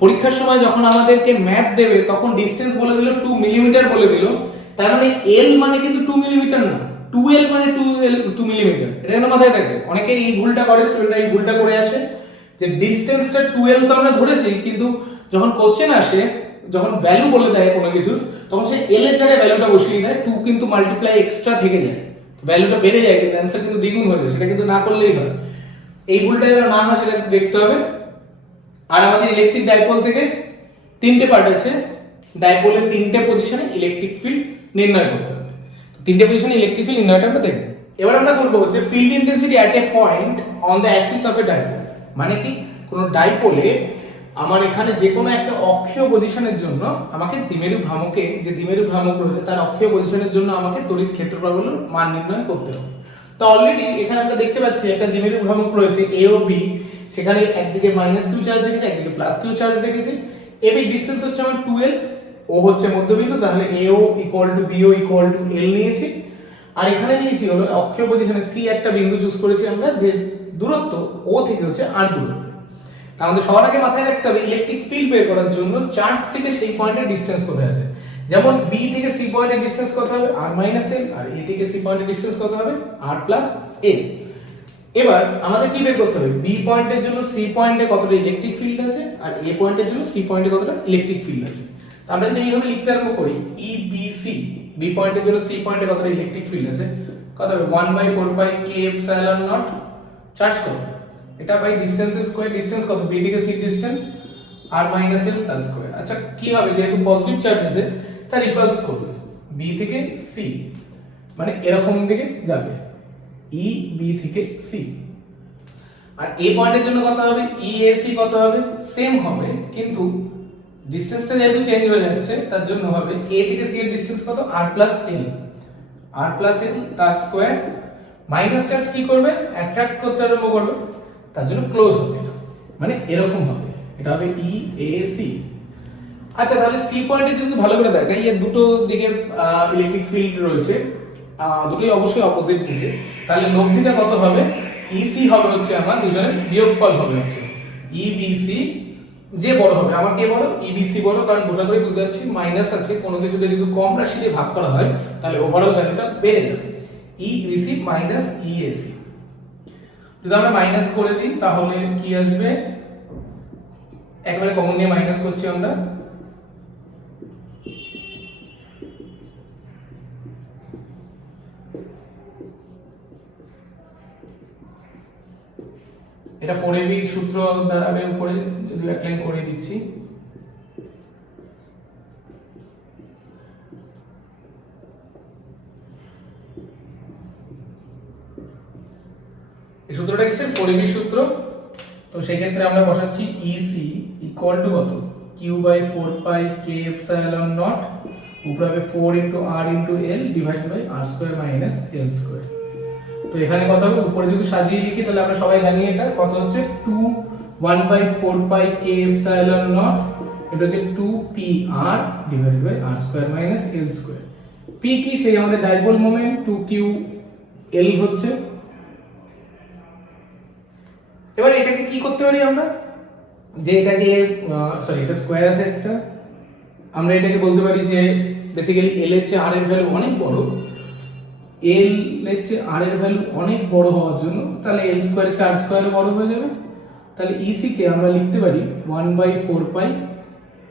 পরীক্ষার সময় যখন আমাদেরকে ম্যাথ দেবে তখন ডিসটেন্স বলে দিল 2 মিলিমিটার বলে দিল, তার মানে l মানে কিন্তু 2 মিলিমিটার না, 2l মানে 2 মিলিমিটার। এটা যেন মাথায় থাকে। অনেকে এই ভুলটা করে, স্টুডেন্টরা এই ভুলটা করে আসে যে ডিসটেন্সটা 2l তো আমরা ধরেছি, কিন্তু যখন কোশ্চেন আসে, যখন ভ্যালু বলে দেয় কোনো কিছু, তখন সে l এর জায়গায় ভ্যালুটা বসিয়ে দেয়, 2 কিন্তু মাল্টিপ্লাই এক্সট্রা থেকে যায়, ভ্যালুটা বেড়ে যায়, কিন্তু অ্যানসার কিন্তু দ্বিগুণ হয়ে যায়। সেটা কিন্তু না করলেই হয়। এই ভুলটা যেন না হয় সেটা দেখতে হবে। আর আমাদের ইলেকট্রিক ডাইপোল থেকে তিনটে পার্ট আছে, ডাইপোলের তিনটে পজিশনে ইলেকট্রিক ফিল্ড নির্ণয় করতে হবে। তিনটে পজিশনে ইলেকট্রিক ফিল্ড নির্ণয়টা আমরা দেখব। এবার আমরা করব হচ্ছে field intensity at a point on the Axis of A dipole. মানে কি, কোনো ডাইপোলে আমার এখানে যে কোনো একটা অক্ষীয় পজিশনের জন্য আমাকে দ্বিমেরু ভ্রামকে যে দ্বিমেরু ভ্রামক রয়েছে তার অক্ষীয় পজিশনের জন্য আমাকে তড়িৎ ক্ষেত্রফলের মান নির্ণয় করতে হবে। তো অলরেডি এখানে আমরা দেখতে পাচ্ছি একটা দ্বিমেরু ভ্রামক রয়েছে এ ও বি, সেখানে একদিকে -q চার্জ রেখেছি, একদিকে +q চার্জ রেখেছি। এবি ডিসটেন্স হচ্ছে আমার 2l, ও হচ্ছে মধ্যবিন্দু, তাহলে AO = BO = L নিয়েছি। আর এখানে নিয়েছি হলো অক্ষীয় পজিশনে C একটা বিন্দু চুজ করেছি আমরা, যে দূরত্ব O থেকে হচ্ছে r দূরত্ব। আমাদের সবার আগে মাথায় রাখতে হবে ইলেকট্রিক ফিল্ড বের করার জন্য চার্জ থেকে সেই পয়েন্টের ডিসটেন্স কোথায় আছে। যেমন B থেকে C পয়েন্টের ডিসটেন্স কত হবে r - l, আর A থেকে C পয়েন্টের ডিসটেন্স কত হবে r + l। এবার আমাদের কি বের করতে হবে, B পয়েন্টের জন্য C পয়েন্টে কতটা ইলেকট্রিক ফিল্ড আছে আর A পয়েন্টের জন্য C পয়েন্টে কতটা ইলেকট্রিক ফিল্ড আছে। তো আমরা যদি এইভাবে লিখতে আরম্ভ করি EBC, B পয়েন্টের জন্য C পয়েন্টে কতটা ইলেকট্রিক ফিল্ড আছে, কত হবে 1/4 pi K epsilon naught, charge কত এটা বাই ডিসটেন্স স্কয়ার, ডিসটেন্স কত B থেকে C ডিসটেন্স r - l তার স্কয়ার। আচ্ছা কি হবে, যেহেতু পজিটিভ চার্জ আছে তার রিপালস করবে B থেকে C, মানে এরকম দিকে যাবে E B থেকে C। আর A পয়েন্টের জন্য কত হবে EAC, কত হবে সেম হবে, কিন্তু ডিসটেন্সটা যেহেতু চেঞ্জ হয়ে যাচ্ছে তার জন্য হবে A থেকে C এর ডিসটেন্স কত r + l, r + l তার স্কয়ার। মাইনাস চার্জ কি করবে, অ্যাট্রাক্ট করতে আরম্ভ করবে, তার জন্য ক্লোজ হবে, মানে এরকম হবে, এটা হবে EAC। আচ্ছা তাহলে C পয়েন্টে যদি ভালো করে দেখাই, এই দুটো দিকে ইলেকট্রিক ফিল্ড রয়েছে, দুটোই অবশ্যই অপোজিট দিকে, তাহলে লব্ধিটা কত হবে EC হবে হচ্ছে আমার দুজনের বিয়োগফল হবে হচ্ছে EBC, যে বড় হবে আমার কে বড় EBC বড়, কারণ দুটো করে বুঝতে যাচ্ছি মাইনাস আছে, কোনো কিছুকে যদি কম রাশি দিয়ে ভাগ করা হয় তাহলে ওভারঅল ভ্যালুটা বেড়ে যাবে, EBC - EAC। যদি আমরা মাইনাস করে দিই তাহলে কি আসবে, একবারে কমন নিয়ে মাইনাস করছি আমরা, এটা 4AB সূত্র দ্বারা আমি উপরে যদি এক লাইন করে দিচ্ছি, এই সূত্রটা কিসের 4AB সূত্র। তো সেই ক্ষেত্রে আমরা বসাচ্ছি EC = কত q/4 pi K epsilon not, উপরে হবে 4 * r * l divide by r² - l²। তো এখানে কত হবে, উপরে যদি সাজিয়ে লিখি তাহলে আমরা সবাই জানি এটা কত হচ্ছে 1/4 পাই K এপসাইলন নট, এটা হচ্ছে 2pr divide by r² - l²। p কি, সেই আমাদের ডাইপোল মোমেন্ট, 2ql হচ্ছে। এবার এটাকে কি করতে পারি আমরা, যে এটাকে সরি এটা স্কয়ার আছে একটা, আমরা এটাকে বলতে পারি যে বেসিক্যালি l এর চেয়ে r এর ভ্যালু অনেক বড়, l এর চেয়ে r এর ভ্যালু অনেক বড় হওয়ার জন্য তাহলে l স্কয়ার এর 4 স্কয়ারও বড় হয়ে যাবে, তাহলে EC কে আমরা লিখতে পারি 1/4 pi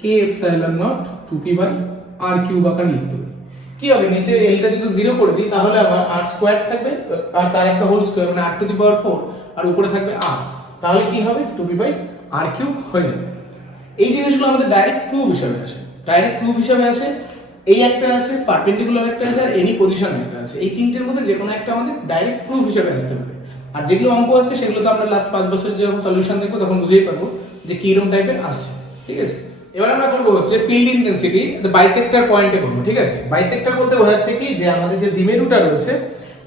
K epsilon not 2p/r³ আকারে লিখতে পারি। কি হবে, নিচে l টা যদি 0 করে দিই তাহলে আমার r স্কয়ার থাকবে আর তার একটা হোল স্কয়ার মানে r⁴, আর উপরে থাকবে r, তাহলে কি হবে 2p/r³ হয়ে যাবে। এই জিনিসগুলো আমাদের ডাইরেক্ট প্রুফ হিসেবে আসে, ডাইরেক্ট প্রুফ হিসেবে আসে। এই একটা আছে, পারপেন্ডিকুলার একটা আছে, আর এনি পজিশন একটা আছে, এই তিনটের মধ্যে যে কোনো একটা আমাদের ডাইরেক্ট প্রুফ হিসেবে আসতে পারে। আর যেগুলো অঙ্ক আছে সেগুলো তো আমরা লাস্ট 5 বছর যখন সলিউশন দেখবো তখন বুঝেই পারবো যে কি রকম টাইপের আসছে, ঠিক আছে। এবার আমরা করব হচ্ছে ফিল্ড ইন্টেন্সিটি বাইসেক্টর পয়েন্টে করব, ঠিক আছে। বাইসেক্টর বলতে বোঝাচ্ছে কি, যে আমাদের যে দ্বিমেরুটা রয়েছে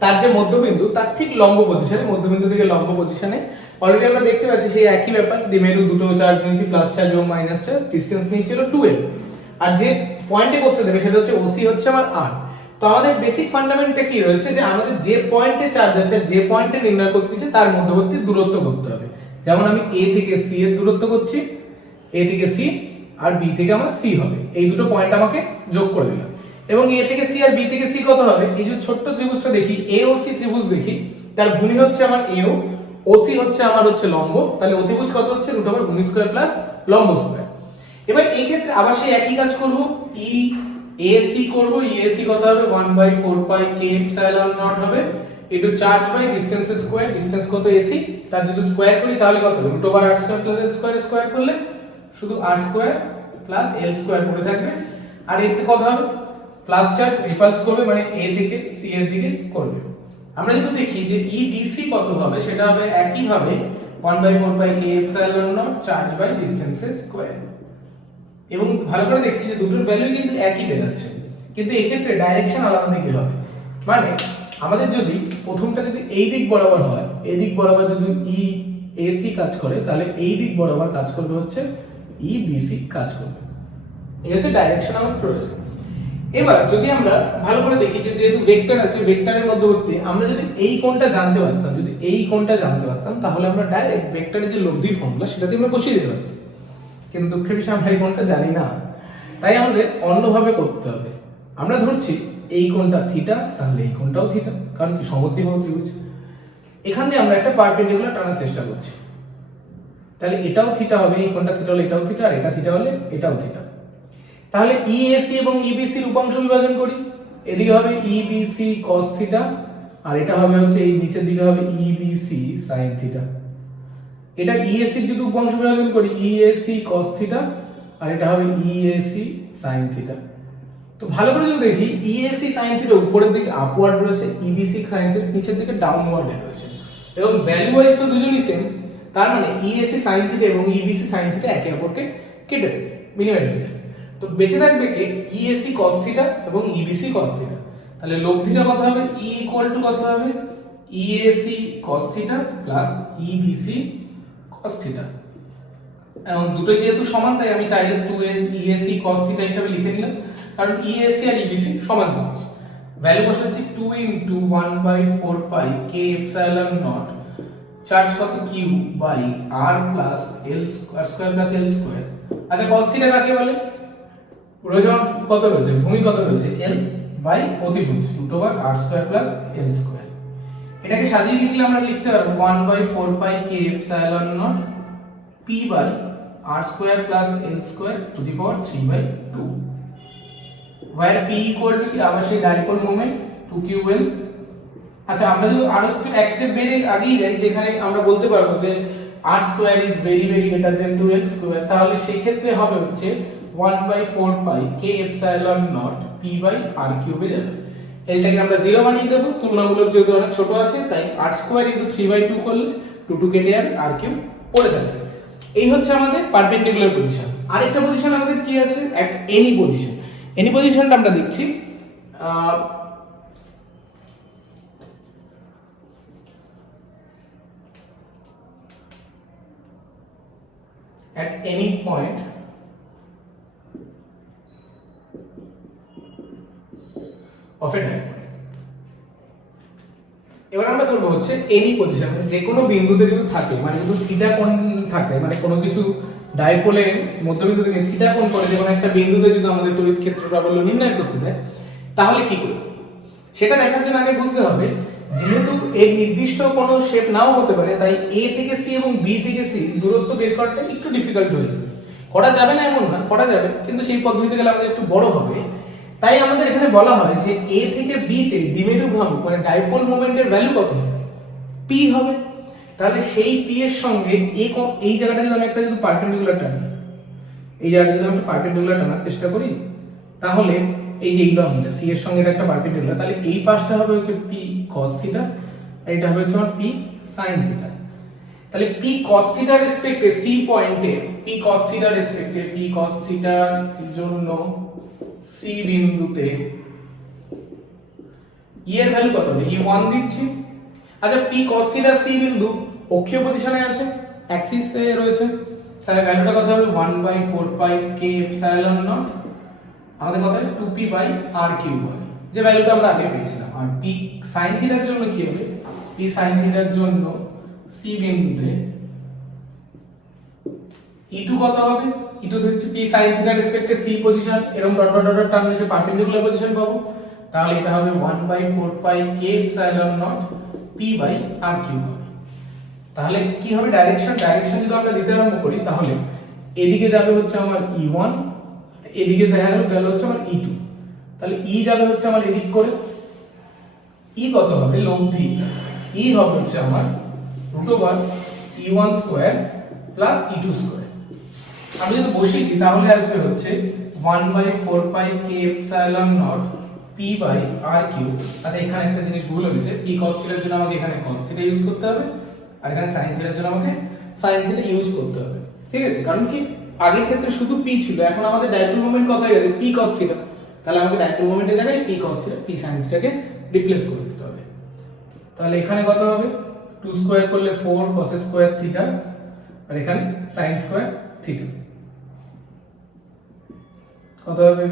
তার যে মধ্যবিন্দু তার ঠিক লম্ব পজিশনে, মধ্যবিন্দু থেকে লম্ব পজিশনে অলরেডি আমরা দেখতে পাচ্ছি সেই একই ব্যাপার, দ্বিমেরু দুটো চার্জ নিয়েছি, প্লাস চার্জ এবং মাইনাস চার্জ, ডিসটেন্স নিয়েছিল 2l, আর যে পয়েন্টে করতে দেবে সেটা হচ্ছে OC হচ্ছে আমার r। তো আমাদের বেসিক ফান্ডামেন্টটা কি রয়েছে, যে আমাদের যে পয়েন্টে চার্জ আছে, যে পয়েন্টে নির্ণয় করতে দিয়েছে তার মধ্যবর্তী দূরত্ব করতে হবে। যেমন আমি A থেকে C এর দূরত্ব করছি, A থেকে C, আর B থেকে আমার C হবে, এই দুটো পয়েন্ট আমাকে যোগ করে দিলাম। এবং A থেকে C আর B থেকে C কত হবে, এই যে ছোট্ট ত্রিভুজটা দেখি AOC ত্রিভুজ দেখি, তার ভূমি হচ্ছে আমার AO, OC হচ্ছে আমার হচ্ছে লম্ব, তাহলে অতিভুজ কত হচ্ছে √ভূমি² প্লাস লম্ব স্কয়ার। এবার এই ক্ষেত্রে আবার সেই একই কাজ করব, EAC করব, EAC কত হবে 1/4 পাই K এপসাইলন নট হবে, একটু charge by distance square, distance কত AC, তার যদি স্কয়ার করি তাহলে কত হবে √r² প্লাস l² স্কয়ার করলে শুধু r² প্লাস l² পড়ে থাকবে। আর এতে কত হবে, প্লাস চার্জ রিপালস করবে, মানে A থেকে C এর দিকে করবে। আমরা যদি দেখি যে EBC কত হবে, সেটা হবে একই ভাবে 1/4 পাই কে এপসাইলন নট চার্জ বাই ডিসটেন্সের স্কয়ার। এবং ভালো করে দেখছি যে দুটোর ভ্যালু কিন্তু একই বেরাচ্ছে, কিন্তু এই ক্ষেত্রে ডাইরেকশন আলাদা দিকে হবে। মানে আমাদের যদি প্রথমটা যদি এই দিক বরাবর হয়, এই দিক বরাবর যদি ই এসি কাজ করে, তাহলে এই দিক বরাবর কাজ করবে হচ্ছে ই বিসি কাজ করবে। এই হচ্ছে ডাইরেকশন আমাদের রয়েছে। এবার যদি আমরা ভালো করে দেখি যে যেহেতু ভেক্টর আছে, ভেক্টরের মধ্যবর্তী আমরা যদি এই কোণটা জানতে পারতাম, যদি এই কোণটা জানতে পারতাম, তাহলে আমরা ডাইরেক্ট ভেক্টরের যে লব্ধি ফর্মুলা সেটাতে আমরা বসিয়ে দিতে পারতাম। কিন্তু দুঃখের বিষয় আমরা এই কোণটা জানি না, তাই আমাদের অন্যভাবে করতে হবে। আমরা ধরছি এই কোণটা থিটা, তাহলে এই কোণটাও থিটা, কারণ কি সমদ্বিবাহু ত্রিভুজ। এখান দিয়ে আমরা একটা পারপেন্ডিকুলার টানার চেষ্টা করছি, তাহলে এটাও থিটা হবে, এই কোণটা থিটা হলে এটাও থিটা, আর এটা থিটা হলে এটাও থিটা। তাহলে ইএসি এবং ইবিসি এর উপাংশ বিভাজন করি। এদিকে হবে ইবিসি cos থিটা, আর এটা হবে হচ্ছে এই নিচের দিকে হবে ইবিসি sin থিটা। এটা ইএসি এর যদি উপাংশ বিভাজন করি, ইএসি cos থিটা, আর এটা হবে ইএসি sin থিটা। তো ভালো করে যদি দেখি, ইএসি sin থিটা উপরের দিকে আপওয়ার্ড রয়েছে, ইবিসি sin থিটা নিচের দিকে ডাউনওয়ার্ড রয়েছে, এবং ভ্যালু ওয়াইজ তো দুজনই সেম। তার মানে ইএসি sin থিটা এবং ইবিসি sin থিটা একে অপরকে কেটে দেবে, মিনিমাইজ হয়ে যাবে। তো বেঁচে থাকবে কি ইএসি cos থিটা এবং ইবিসি cos থিটা। তাহলে লব্ধিটা কত হবে? ই ইকুয়াল টু কত হবে? EAC cos theta plus EBC cos theta. এবং দুটোই যেহেতু সমান, তাই আমি চাইলে 2s ইএসি cos থিটা হিসেবে লিখে নিলাম, কারণ ইএসি আর ইবিসি সমান জিনিস। ভ্যালু বসাচ্ছি 2 ইনটু 1/4 পাই কে এপসাইলন নট চার্জ কত Q by R plus L square plus L square. আচ্ছা cos থিটা কাকে বলে? রয়েছে কত রয়েছে, ভূমি কত রয়েছে, l বাই অতিভুজ √r square plus l square. এটাকে সাজিয়ে লিখলে আমরা লিখতে পারবো 1/4 pi k epsilon naught p by r square plus l square to the power 3/2, where p equal to কি আবার সেই ডাইপোল মোমেন্ট 2ql। আচ্ছা আমরা যদি আরো একটু এক স্টেপ বেরিয়ে আগেই যাই, যেখানে আমরা বলতে পারবো যে r square is very very greater than 2l square, তাহলে সেই ক্ষেত্রে হবে হচ্ছে 1/4 pi k epsilon naught p by r কিউবে যাবে। এটাকে আমরা 0 বানিয়ে দেব, তুলনামূলক যেহেতু অনেক ছোট আছে, তাই r স্কয়ার ইনটু 3/2 করলে 2 কেটে যাবে, r কিউব পড়ে থাকবে। এই হচ্ছে আমাদের পারপেন্ডিকুলার পজিশন। আরেকটা পজিশন আমাদের কি আছে, এট এনি পজিশন। এনি পজিশনটা আমরা দেখছি at any point of a diamond। এবার আমরা করব হচ্ছে এনি পজিশন, যে কোনো বিন্দুতে যদি থাকে, মানে যদি থিটা কোণ থাকে, মানে কোনো কিছু ডাইপোলের মধ্যবিন্দু থেকে থিটা কোণ করে যে কোনো একটা বিন্দুতে যদি আমাদের তড়িৎ ক্ষেত্র প্রাবল্য নির্ণয় করতে দেয়, তাহলে কি করব সেটা দেখার জন্য আগে বুঝতে হবে, যেহেতু এর নির্দিষ্ট কোনো শেপ নাও হতে পারে, তাই এ থেকে সি এবং বি থেকে সি দূরত্ব বের করাটা একটু ডিফিকাল্ট হয়ে যাবে। করা যাবে না এমন না, করা যাবে, কিন্তু সেই পদ্ধতিতে গেলে আমাদের একটু বড় হবে। তাই আমাদের এখানে বলা হয় যে এ থেকে বি তে দ্বিমেরু ভ্রামক মানে ডাইপোল মোমেন্টের ভ্যালু কত হবে? পি হবে। তাহলে সেই পি এর সঙ্গে এই জায়গাটা যদি আমি একটা যদি পারপেন্ডিকুলার টানি, এই জায়গাটা যদি আমি একটা পারপেন্ডিকুলার টানার চেষ্টা করি, তাহলে এই যে এইটা সি এর সঙ্গে এটা একটা পারপেন্ডিকুলার, তাহলে এই পাশটা হবে হচ্ছে পি cos থিটা, আর এটা হবে হচ্ছে পি sin থিটা। তাহলে পি cos থিটার রেসপেক্টে সি পয়েন্টে পি cos থিটার রেসপেক্টে পি cos থিটার জন্য সি বিন্দুতে ই এর ভ্যালু কত হবে? ই 1 দিচ্ছি। আচ্ছা পি cos থিটা সি বিন্দু অক্ষীয় পজিশনে আছে, অ্যাক্সিসে রয়েছে, তাহলে ভ্যালুটা কত হবে? 1/4 পাই k এপসাইলন নট, আমাদের কত হবে? 2p বাই r কিউব হবে, যে ভ্যালুটা আমরা আগে পেয়েছিলাম। আর p sin থিটার জন্য কি হবে? p sin থিটার জন্য c বিন্দুতে e2 কত হবে? e2 হচ্ছে p sin থিটার রেসপেক্টে c পজিশন, এরকম ডট ডট ডট টার্মে সে পারপেন্ডিকুলার পজিশন পাবো, তাহলে এটা হবে 1/4 pi k epsilon naught p by r cube হবে। তাহলে কি হবে ডাইরেকশন যদি আমরা দিতে আরম্ভ করি, তাহলে এদিকে যাবে হচ্ছে আমার e1, এদিকে দেখা গেল হচ্ছে আমার e2, তাহলে e যাবে হচ্ছে আমার এদিক করে, e কত হবে? লব্ধি e হবে হচ্ছে আমার √e1 square plus e2 square. আমি যদি বসিয়ে দিই তাহলে আসবে হচ্ছে 1/4 pi k epsilon naught p by r cube. আচ্ছা এখানে একটা জিনিস ভুল হয়েছে, p cos থিটার জন্য আমাকে এখানে cos থিটা ইউজ করতে হবে, আর এখানে সাইন থিটার জন্য আমাকে সাইন থিটা ইউজ করতে হবে, ঠিক আছে? কারণ কি আগের ক্ষেত্রে শুধু পি ছিল, এখন আমাদের ডাইপোল মোমেন্ট কত হয়ে গেছে পি কস থিটা, তাহলে আমাকে ডাইপোল মোমেন্টের জায়গায় P cos theta P sine থিটাকে রিপ্লেস করে দিতে হবে। তাহলে এখানে কত হবে 2 স্কয়ার করলে 4 cos স্কয়ার থিটা আর এখানে sin স্কয়ার থিটা কত হবে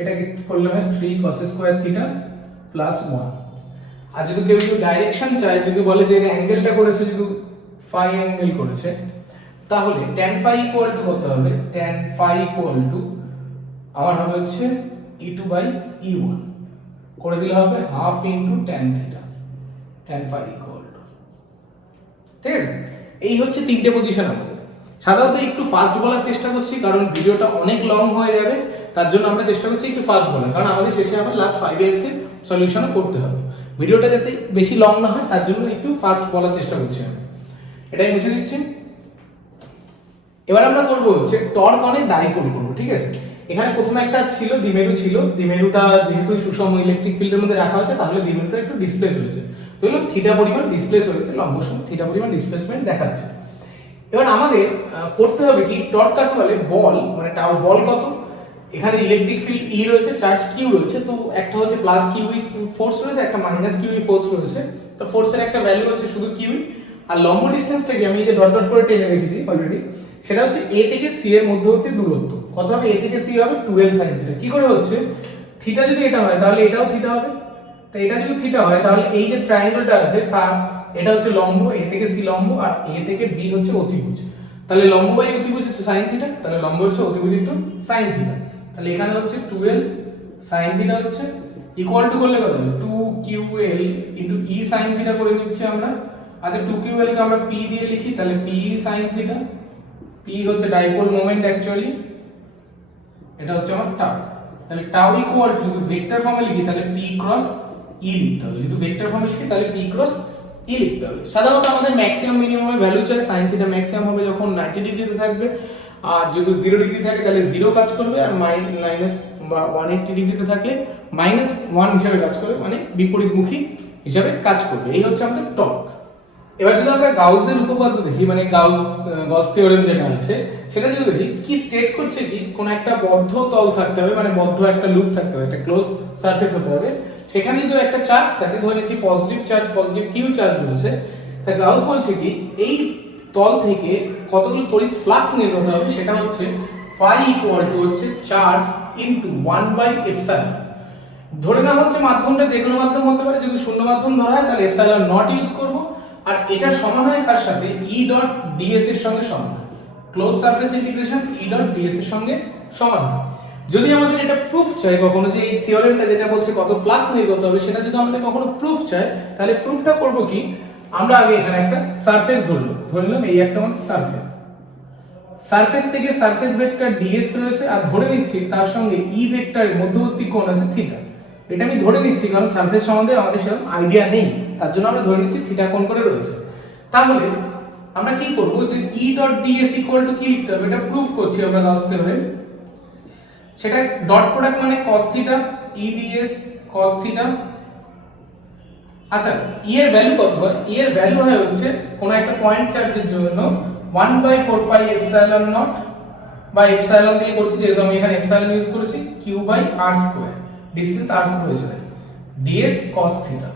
এটাকে করলে হয় 3 cos স্কয়ার থিটা প্লাস 1। আর যদি কেউ একটু ডাইরেকশন চায়, যদি বলে যে অ্যাঙ্গেলটা করেছে যদি ফাই অ্যাঙ্গেল করেছে, তাহলে tan phi ইকুয়াল টু কত হবে, tan phi ইকুয়াল টু আমার হবে হচ্ছে e2/e1 করে দিলে হবে half into tan theta, tan phi equal to, ঠিক আছে? এই হচ্ছে তিনটে পজিশন আমাদের। সাধারণত একটু ফাস্ট বলার চেষ্টা করছি কারণ ভিডিওটা অনেক লং হয়ে যাবে, তার জন্য আমরা চেষ্টা করছি একটু ফাস্ট বলার, কারণ আমাদের শেষে আবার লাস্ট 5 ইয়ার্স এর সলিউশন করতে হবে। ভিডিওটা যাতে বেশি লং না হয় তার জন্য একটু ফাস্ট বলার চেষ্টা করছি আমি, এটাই মুছে দিচ্ছি। এবার আমরা করব হচ্ছে টর্ক অন এ ডাইপোল করব, ঠিক আছে? এখানে প্রথমে একটা ছিল দ্বিমেরু ছিল, দ্বিমেরুটা যেহেতু সুষম ইলেকট্রিক ফিল্ডের মধ্যে রাখা আছে তাহলে দ্বিমেরুটা একটু ডিসপ্লেস হয়েছে, তো হলো থিটা পরিমাণ ডিসপ্লেস হয়েছে, লম্ব সঙ্গে থিটা পরিমাণ ডিসপ্লেসমেন্ট দেখাচ্ছে। এবার আমাদের করতে হবে কি টর্ক কাকে বলে, বল মানে টাউ বল কত, এখানে ইলেকট্রিক ফিল্ড ই রয়েছে, চার্জ কিউ রয়েছে, তো একটা হচ্ছে প্লাস কিউ ফোর্স রয়েছে, একটা মাইনাস কিউ ফোর্স রয়েছে, তো ফোর্সের একটা ভ্যালু হচ্ছে শুধু কিউ, আর লম্ব ডিসটেন্সটাকে আমি এই যে ডট ডট করে টেনে রেখেছি অলরেডি, সেটা হচ্ছে এ থেকে সি এর মধ্যবর্তী দূরত্ব। কত হবে, এ থেকে সি হবে 12 sin থিটা। কি করে হচ্ছে, থিটা যদি এটা হয় তাহলে এটাও থিটা হবে, তো এটা যদি থিটা হয় তাহলে এই যে ট্রায়াঙ্গেলটা আছে তার এটা হচ্ছে লম্ব, এ থেকে সি লম্ব আর এ থেকে বি হচ্ছে অতিভুজ, তাহলে লম্ব বাই অতিভুজ হচ্ছে sin থিটা, তাহলে লম্ব হচ্ছে অতিভুজ ইনটু sin থিটা, তাহলে এখানে হচ্ছে 12 sin থিটা হচ্ছে ইকুয়াল টু করলে কত হবে 2ql into e sin theta করে নিচ্ছি আমরা। আচ্ছা 2ql কে আমরা p দিয়ে লিখি, তাহলে p sin থিটা, p হচ্ছে ডাইপোল মোমেন্ট অ্যাকচুয়ালি, এটা হচ্ছে আমার টাউ, তাহলে টাউ ইকুয়াল টু যদি ভেক্টর ফর্মে লিখি তাহলে p ক্রস e লিখতে হবে, যদি ভেক্টর ফর্মে লিখি তাহলে p ক্রস e লিখতে হবে। সাধারণত আমাদের ম্যাক্সিমাম মিনিমামের ভ্যালু চাই, sin থিটা ম্যাক্সিমাম হবে যখন 90 ডিগ্রিতে থাকবে, আর যদি 0 ডিগ্রি থাকে তাহলে 0 কাজ করবে, আর মাইনাস বা 180 ডিগ্রিতে থাকলে -1 হিসাবে কাজ করবে, মানে বিপরীতমুখী হিসাবে কাজ করবে। এই হচ্ছে আমাদের টর্ক। এবার যদি আমরা গাউসের উপপাদ্য দেখি, মানে গস থিওরেম যেটা আছে সেটা যদি দেখি, কি স্টেট করছে কি কোন একটা বদ্ধ তল থাকতে হবে, মানে বদ্ধ একটা লুপ থাকতে হবে, একটা ক্লোজ সারফেস হতে হবে, সেখানে যদি একটা চার্জ থাকে, ধরে নিচ্ছি positive charge, positive Q charge রয়েছে, তা গাউস বলছে কি এই তল থেকে কতগুলো তড়িৎ ফ্লাক্স নির্গত হবে, সেটা হচ্ছে phi ইকুয়াল টু হচ্ছে চার্জ ইনটু 1/ε। ধরে না হচ্ছে মাধ্যমটা যে কোনো মাধ্যম হতে পারে, যদি শূন্য মাধ্যম ধরা হয় তাহলে এপসাইলন নট ইউজ করব, আর এটা সমান হয় তার সাথে e ডট ds এর সঙ্গে সমান হয়, close surface integration e dot ds এর সঙ্গে সমান হয়। যদি আমাদের এটা প্রুফ চাই কখনো, যে এই থিওরেমটা যেটা বলছে কত ফ্লাক্স নির্গত হবে, সেটা যদি আমাদের কখনো প্রুফ চাই, তাহলে প্রুফটা করব কি, আমরা আগে এখানে একটা সারফেস ধরলাম এই একটা আমাদের সারফেস, সারফেস থেকে সারফেস ভেক্টর ds রয়েছে, আর ধরে নিচ্ছি তার সঙ্গে e ভেক্টরের মধ্যবর্তী কোণ আছে থিটা। এটা আমি ধরে নিচ্ছি কারণ সারফেস সম্বন্ধে আমাদের সেরকম আইডিয়া নেই, তার জন্য আমরা ধরে নিচ্ছি থিটা কোণ করে রয়েছে। তাহলে আমরা কি করব, যে e dot ds equal to কি লিখতে হবে, এটা প্রুফ করছি আমরা গাউস থিওরেম, সেটা ডট প্রোডাক্ট মানে cos theta e ds cos theta. আচ্ছা e এর ভ্যালু কত হয়, e এর ভ্যালু হয় হচ্ছে কোন একটা পয়েন্ট চার্জের জন্য 1/4 পাই এপসাইলন নট, বা এপসাইলন দিয়ে করছি যেহেতু আমি এখানে এপসাইলন ইউজ করেছি, q by r square, distance r রয়েছে ds cos থিটা।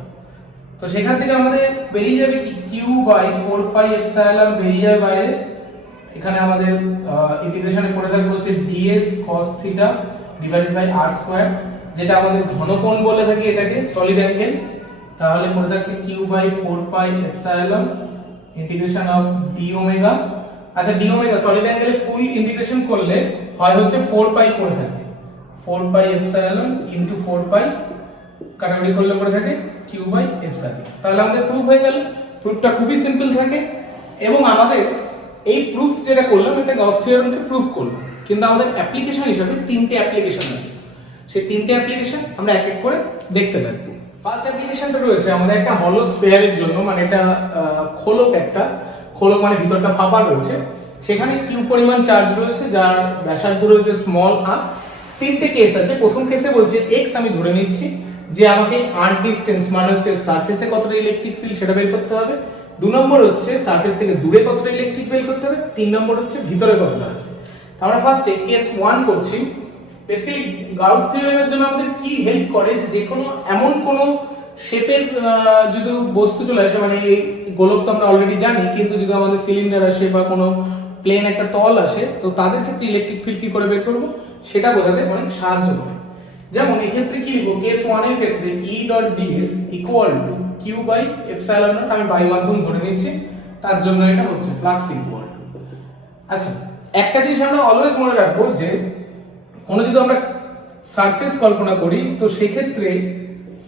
তো সেখান থেকে আমাদের বেরিয়ে যাবে কি q বাই 4 পাই এপসাইলন বেরিয়ে যাবে বাইরে, এখানে আমাদের ইন্টিগ্রেশনে পড়ে থাকবে হচ্ছে ds cos theta divided by r square, যেটা আমাদের ঘনকোণ বলে থাকি এটাকে, সলিড অ্যাঙ্গেল, তাহলে পড়ে থাকছে q by 4 pi epsilon integration of d omega. আচ্ছা d ওমেগা সলিড অ্যাঙ্গেলে ফুল ইন্টিগ্রেশন করলে হয় হচ্ছে 4 পাই পড়ে থাকে, 4 পাই এপসাইলন ইনটু 4 পাই কাটাকুটি করলে পড়ে থাকে q বাই এপসাইলন। তাহলে আমাদের প্রুফ হয়ে গেল। প্রুফটা খুবই সিম্পল থাকে, এবং আমাদের এই প্রুফ যেটা করলাম এটা গাউস থিওরেমকে প্রুফ করলাম, কিন্তু আমাদের অ্যাপ্লিকেশন হিসেবে তিনটে অ্যাপ্লিকেশন আছে, সেই তিনটে অ্যাপ্লিকেশন আমরা এক এক করে দেখতে থাকবো। ফার্স্ট অ্যাপ্লিকেশনটা রয়েছে আমাদের একটা হলো স্ফিয়ারের জন্য, মানে এটা খোলক, একটা খোলক মানে ভিতরটা ফাঁপা রয়েছে, সেখানে কিউ পরিমাণ চার্জ রয়েছে যার ব্যাসার্ধ রয়েছে স্মল r। তিনটে কেস আছে, প্রথম কেসে বলছে x আমি ধরে নিচ্ছি যে আমাকে আর ডিসটেন্স মানে হচ্ছে সারফেসে কতটা ইলেকট্রিক ফিল্ড সেটা বের করতে হবে, 2 নম্বর হচ্ছে সারফেস থেকে দূরে কতটা ইলেকট্রিক বের করতে হবে, 3 নম্বর হচ্ছে ভিতরে কতটা আছে। আমরা ফার্স্টে কেস 1 করছি। বেসিক্যালি গাউস থিওরেমের জন্য আমাদের কি হেল্প করে যে কোনো এমন কোনো শেপের যদি বস্তু চলে আসে, মানে এই গোলক তো আমরা অলরেডি জানি, কিন্তু যদি আমাদের সিলিন্ডার আসে বা কোনো প্লেন একটা তল আসে, তো তাদের ক্ষেত্রে ইলেকট্রিক ফিল্ড কি করে বের করব সেটা বোঝাতে অনেক সাহায্য করে। যেমন এই ক্ষেত্রে কি লিখব, কেস 1 এর ক্ষেত্রে E.ds equal to q by epsilon naught, আমি বায়ু মাধ্যম ধরে নিচ্ছি, তার জন্য এটা হচ্ছে ফ্লাক্স ইকুয়াল টু। আচ্ছা, একটা জিনিস আমরা অলওয়েজ মনে রাখবো যে কোনো যদি আমরা সারফেস কল্পনা করি, তো সেক্ষেত্রে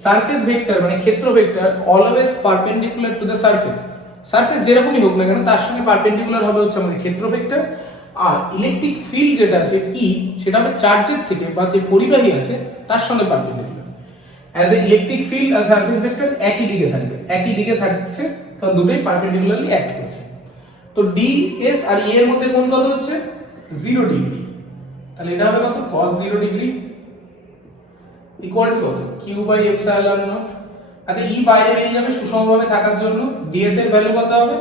সারফেস ভেক্টর মানে ক্ষেত্র vector always perpendicular to the surface. Surface যেরকমই হোক না কেন তার সঙ্গে পারপেন্ডিকুলার হবে হচ্ছে আমাদের ক্ষেত্র ভেক্টর। আর ইলেকট্রিক ফিল্ড যেটা আছে E, সেটা হবে চার্জের থেকে বা যে পরিবাহী আছে তার সঙ্গে perpendicular. As a electric field আর সারফেস ভেক্টর একই দিকে থাকবে, একই দিকে থাকছে, কারণ দুটোই পারপেন্ডিকুলারলি অ্যাক্ট করছে। তো ds আর E এর মধ্যে কোণ কত হচ্ছে 0 ডিগ্রি, তাহলে এটা হবে কত cos 0 ডিগ্রি ইকুয়াল টু কত q বাই এপসাইলন নট। আচ্ছা, E বাইরে বেরিয়ে যাবে সুষমভাবে থাকার জন্য, ds এর ভ্যালু কত হবে,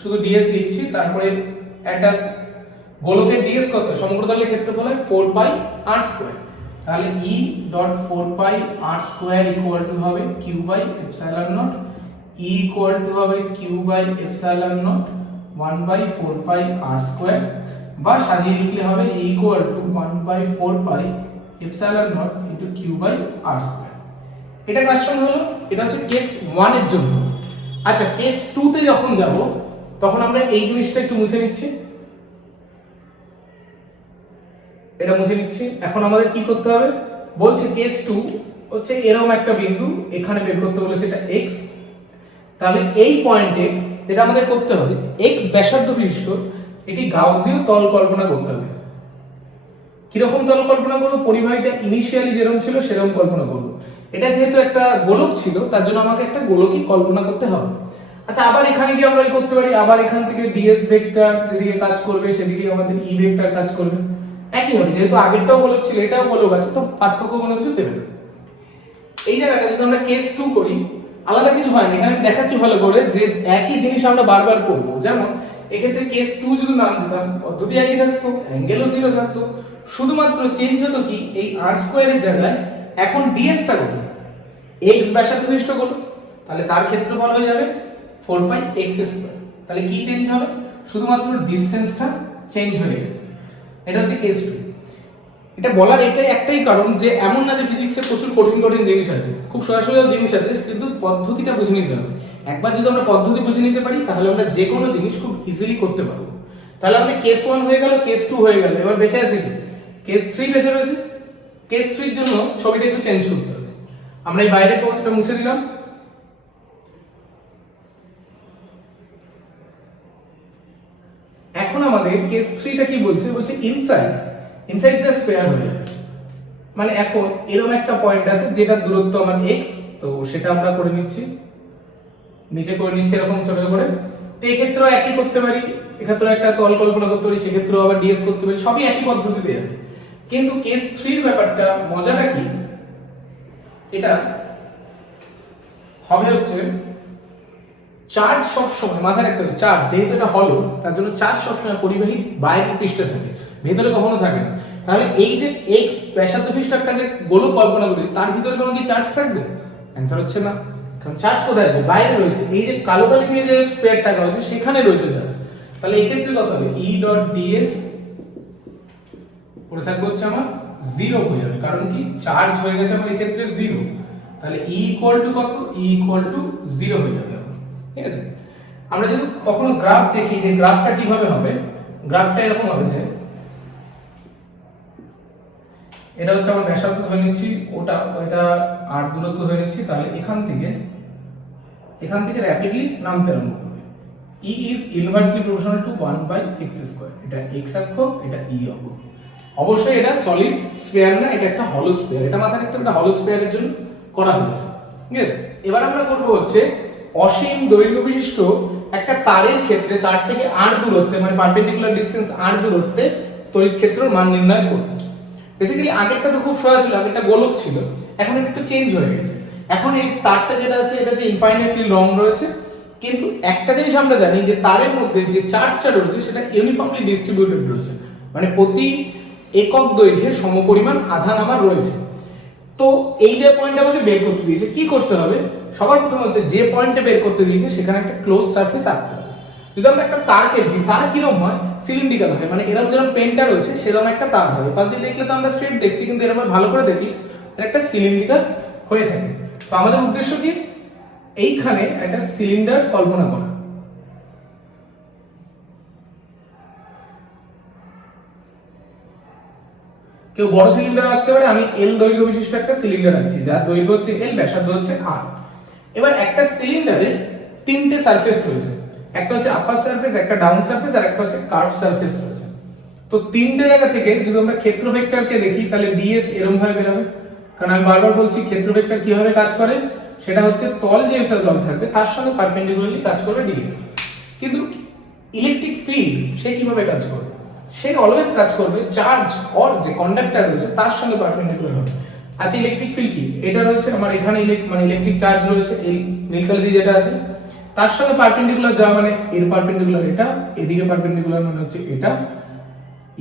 শুধু ds লিখছি, তারপরে একটা গোলকের ds কত, সমগ্রতলের ক্ষেত্রফল হয় 4 পাই r স্কয়ার, তাহলে E dot 4 pi r square equal to হবে q by epsilon naught. E equal to হবে q by epsilon naught 1 by 4 pi r square, বা সাজিয়ে লিখলে হবে E equal to 1 by 4 pi epsilon naught into q by r square. এটা কার সঙ্গে হলো, এটা হচ্ছে কেস 1 এর জন্য। আচ্ছা, কেস 2 তে যখন যাব তখন আমরা এই জিনিসটা একটু মুছে নিচ্ছি, এটা মুছে নিচ্ছি। এখন আমাদের কি করতে হবে, বলছে কেস 2 হচ্ছে এরকম একটা বিন্দু, এখানে বের করতে বলেছে এটা x, তাহলে এই পয়েন্টে এটা আমাদের করতে হবে x ব্যাসার্ধ বিশিষ্ট এটি গাউসীয় তল কল্পনা করতে হবে। কিরকম তল কল্পনা করব, পরিবাহীটা ইনিশিয়ালি যেরকম ছিল সেরকম কল্পনা করব। এটা যেহেতু একটা গোলক ছিল তার জন্য আমাকে একটা গোলকই কল্পনা করতে হবে। আচ্ছা, আবার এখানে কি আমরা করতে পারি, আবার এখান থেকে ds ভেক্টর যেদিকে কাজ করবে সেদিকে আমাদের E ভেক্টর কাজ করবে, একই হবে, যেহেতু আগেরটাও গোলক ছিল এটাও গোলক আছে, তো পার্থক্য কোনো কিছু দেবে না। এই জায়গাটা যদি আমরা কেস 2 করি, আলাদা কিছু হয় না, এখানে আমি দেখাচ্ছি ভালো করে যে একই জিনিস আমরা বারবার করব। যেমন এক্ষেত্রে কেস 2 যদি নাম দিতাম, পদ্ধতি একই থাকতো, অ্যাঙ্গেলও 0 থাকতো, শুধুমাত্র চেঞ্জ হতো কি এই r স্কয়ারের জায়গায় এখন ds টা কত, x ব্যাসার্ধ বিশিষ্ট গোলক, তাহলে তার ক্ষেত্রফল হয়ে যাবে 4 পাই x স্কয়ার। তাহলে কি চেঞ্জ হবে, শুধুমাত্র ডিসটেন্সটা চেঞ্জ হয়ে গেছে। এটা হচ্ছে কেস 2। এটা বলার এটাই একটাই কারণ যে এমন না যে ফিজিক্সে প্রচুর কঠিন কঠিন জিনিস আছে, খুব সহজ সহজ জিনিস আছে, কিন্তু পদ্ধতিটা বুঝে নিতে হবে। একবার যদি আমরা পদ্ধতি বুঝে নিতে পারি তাহলে আমরা যে কোনো জিনিস খুব ইজিলি করতে পারবো। তাহলে আমাদের কেস 1 হয়ে গেল, কেস 2 হয়ে গেল, এবার বেঁচে আছে কি কেস 3 বেঁচে রয়েছে। কেস 3 এর জন্য ছবিটা একটু চেঞ্জ করতে হবে। আমরা এই বাইরের পয়েন্টটা মুছে দিলাম, এখন আমাদের কেস 3 টা কি বলছে, বলছে ইনসাইড দ্য স্ফিয়ার হয়ে যাবে। মানে এখন এরকম একটা পয়েন্ট আছে যেটার দূরত্ব আমার x, তো সেটা আমরা করে নিচ্ছি, নিচে করে নিচ্ছি এরকম ছোট করে। তো এই ক্ষেত্রেও একই করতে পারি, এক্ষেত্রেও একটা তল কল্পনা করতে পারি, সেক্ষেত্রেও আবার ds করতে পারি, সবই একই পদ্ধতিতে যাবে। কিন্তু কেস 3 এর ব্যাপারটা মজাটা কি, এটা হবে হচ্ছে চার্জ সবসময় মাথায় রাখতে হবে, চার্জ যেহেতু এটা হলো তার জন্য চার্জ সবসময় পরিবাহী বাইরের পৃষ্ঠে থাকে, ভেতরে কখনো থাকে না। তাহলে এই যে x ব্যাসার্ধ বিশিষ্ট একটা যে গোলক কল্পনা করি তার ভিতরে কোনো কি চার্জ থাকবে, অ্যানসার হচ্ছে না, কারণ চার্জ কোথায় আছে, বাইরে রয়েছে। এই যে কালো কালি দিয়ে যে স্ফিয়ারটা রয়েছে সেখানে রয়েছে চার্জ। তাহলে এই ক্ষেত্রে কত হবে, E.ds পড়ে থাকবে হচ্ছে আমার 0 হয়ে যাবে, কারণ কি চার্জ হয়ে গেছে আমার এই ক্ষেত্রে 0। তাহলে E ইকুয়াল টু কত, E ইকুয়াল টু 0 হয়ে যাবে। ঠিক আছে, আমরা যদি কখনো গ্রাফ দেখি যে গ্রাফটা কিভাবে হবে, গ্রাফটা এরকম হবে যে এটা হচ্ছে আমার ব্যাসার্ধ ধরে নিচ্ছি, ওটা আর দূরত্ব ধরে নিচ্ছি, তাহলে এখান থেকে র‍্যাপিডলি নামতে আরম্ভ করবে। E is inversely proportional to 1 by x square, এটা x অক্ষ, এটা E অক্ষ। অবশ্যই এটা সলিড স্ফিয়ার না, এটা একটা হলো স্ফিয়ার, এটা মাথায় রাখতে হবে, এটা হলো স্ফিয়ারের জন্য করা হয়েছে। ঠিক আছে, এবার আমরা করব হচ্ছে অসীম দৈর্ঘ্য বিশিষ্ট একটা তারের ক্ষেত্রে তার থেকে r দূরত্বে, মানে পারপেন্ডিকুলার ডিসটেন্স r দূরত্বে তড়িৎ ক্ষেত্রের মান নির্ণয় করব। বেসিক্যালি আগেরটা তো খুব সহজ ছিল, আগেরটা গোলক ছিল, এখন এটা একটু চেঞ্জ হয়ে গেছে, এখন এই তারটা যেটা আছে এটা যে ইনফাইনাইটলি লং রয়েছে, কিন্তু একটা জিনিস আমরা জানি যে তারের মধ্যে যে চার্জটা রয়েছে সেটা ইউনিফর্মলি ডিস্ট্রিবিউটেড রয়েছে, মানে প্রতি একক দৈর্ঘ্যে সমপরিমাণ আধান আমার রয়েছে। তো এই যে পয়েন্ট আমাকে বের করতে দিয়েছে, কি করতে হবে? সবার প্রথম হচ্ছে যে পয়েন্টে বের করতে দিয়েছে সেখানে একটা ক্লোজ সারফেস আঁকতে হবে। যদি আমরা একটা তারকে দেখি, তার কিরকম হয়? সিলিন্ড্রিক্যাল হয়, মানে এরকম যেরকম পেনটা রয়েছে সেরকম একটা তার হয়। পাশে দেখলে তো আমরা স্ট্রেট দেখছি, কিন্তু এরকম ভালো করে দেখি এটা একটা সিলিন্ড্রিক্যাল হয়ে থাকে। তো আমাদের উদ্দেশ্য কি? এইখানে একটা সিলিন্ডার কল্পনা করা। কেউ বড় সিলিন্ডার রাখতে পারে, আমি এল দৈর্ঘ্য বিশিষ্ট একটা সিলিন্ডার রাখছি, যার দৈর্ঘ্য হচ্ছে এল, ব্যাসার্ধ হচ্ছে আর। এবার একটা সিলিন্ডারে তিনটে সারফেস রয়েছে, একটা হচ্ছে আপার সারফেস, একটা ডাউন সারফেস, আর একটা হচ্ছে কার্ভ সারফেস রয়েছে। তো তিনটে জায়গা থেকে যদি আমরা ক্ষেত্র ভেক্টরকে দেখি তাহলে ডিএস এরকম ভাবে বের হবে, কারণ আমি বারবার বলছি ক্ষেত্র ভেক্টর কিভাবে কাজ করে, সেটা হচ্ছে তল যেটা তল থাকবে তার সঙ্গে পারপেন্ডিকুলারলি কাজ করবে ডিএস। কিন্তু ইলেকট্রিক ফিল্ড সে কিভাবে কাজ করবে? সে অলওয়েজ কাজ করবে চার্জ অর যে কন্ডাক্টর রয়েছে তার সঙ্গে পারপেন্ডিকুলার হবে। আচ্ছা, ইলেকট্রিক ফিল্ড কি? এটা রয়েছে আমার এখানে মানে ইলেকট্রিক চার্জ রয়েছে এই নীল কালি দিয়ে যেটা আছে, তার সঙ্গে পারপেন্ডিকুলার যাওয়া মানে এর পারপেন্ডিকুলার এটা, এদিকে পারপেন্ডিকুলার মানে হচ্ছে এটা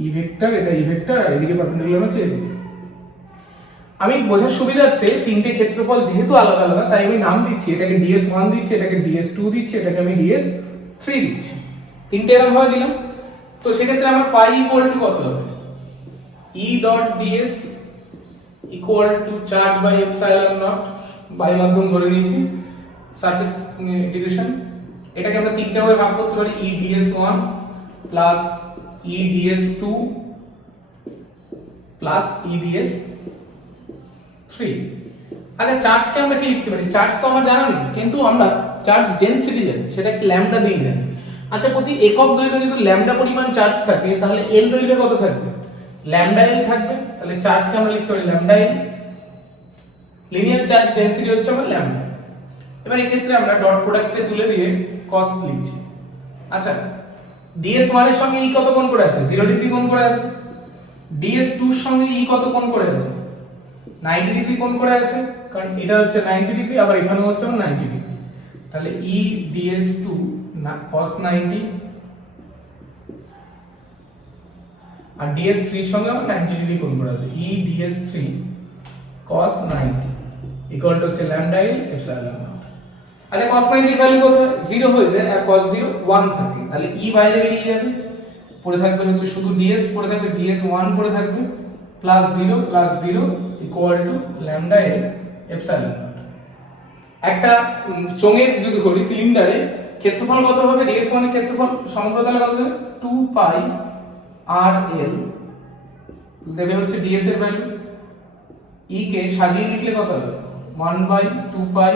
ই ভেক্টর, এটা ই ভেক্টর, আর এদিকে পারপেন্ডিকুলার হচ্ছে এদিকে। আমি বোঝার সুবিধার্থে তিনটে ক্ষেত্রফল যেহেতু আলাদা আলাদা তাই আমি নাম দিচ্ছি, এটাকে ds1 দিচ্ছি, এটাকে ds2 দিচ্ছি, এটাকে আমি ds3 দিচ্ছি। তিনটে এরকম ভাবে দিলাম। তো সেক্ষেত্রে আমার phi ইকুয়াল টু কত হবে? E dot ds equal to charge by epsilon naught by মাধ্যম ধরে নিয়েছি সারফেস ইন্টিগ্রেশন। এটাকে আমরা তিনটে ভাবে ভাগ করতে পারি, E ds1 plus E ds2 plus E ds3। আচ্ছা, চার্জকে আমরা কি লিখতে পারি? চার্জ তো আমার জানা নেই, কিন্তু আমরা চার্জ ডেনসিটি জানি, সেটা ল্যামডা দিয়ে জানি। আচ্ছা, প্রতি একক দৈর্ঘ্যে যদি ল্যামডা পরিমাণ চার্জ থাকে তাহলে এল দৈর্ঘ্যে কত থাকবে? ল্যামডা এল থাকবে। তাহলে চার্জকে আমরা লিখতে পারি ল্যামডা এল, লিনিয়ার চার্জ ডেনসিটি হচ্ছে আমার ল্যামডা। এবার এই ক্ষেত্রে আমরা ডট প্রোডাক্টে তুলে দিয়ে কস লিখছি। আচ্ছা, ds1 এর সঙ্গে ই কত কোণ করে আছে? 0 ডিগ্রি কোণ করে আছে। ds2 এর সঙ্গে ই কত কোণ করে আছে? 90 ডিগ্রি কোণ করে আছে, কারণ এটা হচ্ছে 90 ডিগ্রি, আবার এখানেও হচ্ছে 90 ডিগ্রি। তাহলে E ds2 না cos 90, আর ds3 এর সঙ্গে আমার 90 ডিগ্রি কোণ করে আছে। E ds3 cos 90 equal to হচ্ছে lambda l epsilon naught। আচ্ছা, cos 90 এর ভ্যালু কত হয়? 0 হয়ে যায়, আর cos 0 1 থাকে। তাহলে E বাইরে বেরিয়ে যাবে, পড়ে থাকবে হচ্ছে শুধু ds, পড়ে থাকবে ds1 পড়ে থাকবে, plus 0 equal to lambda l epsilon naught। একটা চোঙের যদি করি সিলিন্ডারে ক্ষেত্রফল কত হবে? ds1 এর ক্ষেত্রফল সমগ্র তলে কত দেবে? 2 পাই r l দেবে হচ্ছে ds এর ভ্যালু। E কে সাজিয়ে লিখলে কত হবে? 1/2 pi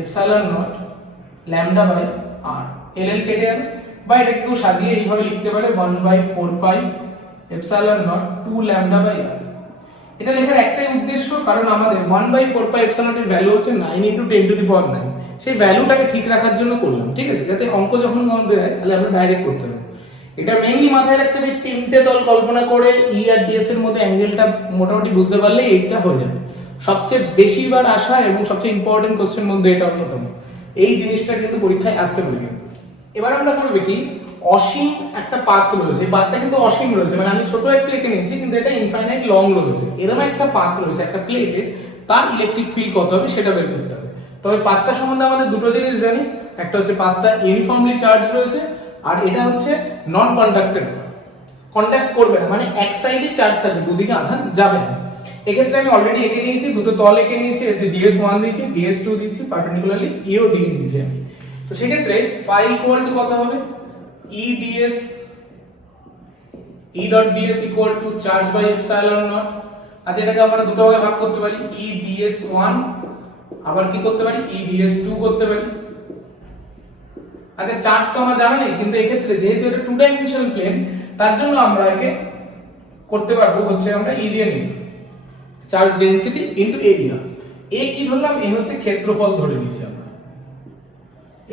epsilon naught lambda by r, l কেটে যাবে, বা এটাকে কেউ সাজিয়ে এইভাবে লিখতে পারে 1/4 pi epsilon naught 2 lambda by r। এটা লেখার একটাই উদ্দেশ্য, কারণ আমাদের 1/4 পাই এপসাইলন এর ভ্যালু হচ্ছে 9 × 10⁹, সেই ভ্যালুটাকে ঠিক রাখার জন্য করলাম, ঠিক আছে? যাতে অঙ্ক যখন মনে হয় তাহলে আমরা ডাইরেক্ট করতে পারবো। এটা মেইনলি মাথায় রাখতে হবে, তিনটে তল কল্পনা করে ই আর ডিএস এর মধ্যে অ্যাঙ্গেলটা মোটামুটি বুঝতে পারলে এইটা হয়ে যাবে। সবচেয়ে বেশিবার আসা এবং সবচেয়ে ইম্পর্টেন্ট কোশ্চেন মধ্যে এটা অন্যতম। এই জিনিসটা কিন্তু পরীক্ষায় আসতে পারে। কিন্তু এবার আমরা করবে কি, অসীম একটা পাত রয়েছে, এই পাতটা কিন্তু অসীম রয়েছে, মানে আমি ছোট একটা এঁকে নিয়েছি কিন্তু এটা ইনফাইনাইট লং রয়েছে। এরকম একটা পাত রয়েছে একটা প্লেটে, তার ইলেকট্রিক ফিল্ড কত হবে সেটা বের করতে হবে। তবে পাতটা সম্বন্ধে আমাদের দুটো জিনিস জানি, একটা হচ্ছে পাতটা ইউনিফর্মলি চার্জ রয়েছে, আর এটা হচ্ছে নন কন্ডাক্টেড, কন্ডাক্ট করবে না, মানে এক সাইডে চার্জ থাকবে, দুদিকে আধান যাবে না। এক্ষেত্রে আমি অলরেডি এঁকে নিয়েছি, দুটো তল এঁকে নিয়েছি, এতে ds1 দিয়েছি, ds2 দিয়েছি, পারপেন্ডিকুলারলি এও দিকে নিয়েছি আমি। তো সেক্ষেত্রে phi ইকুয়াল টু কত হবে? E dot ds equal to charge by epsilon naught. আচ্ছা, এটাকে আমরা দুটো ভাগে ভাগ করতে পারি, E ds1 আবার কি করতে পারি? E ds2 করতে পারি। আচ্ছা, চার্জ তো আমরা জানা নেই, কিন্তু এই ক্ষেত্রে যেহেতু এটা 2 ডাইমেনশনাল প্লেন, তার জন্য আমরা একে করতে পারবো হচ্ছে আমরা E দিয়ে নিই, চার্জ ডেনসিটি ইনটু এরিয়া। এ কি ধরলাম? এ হচ্ছে ক্ষেত্রফল ধরে নিয়েছি আমরা,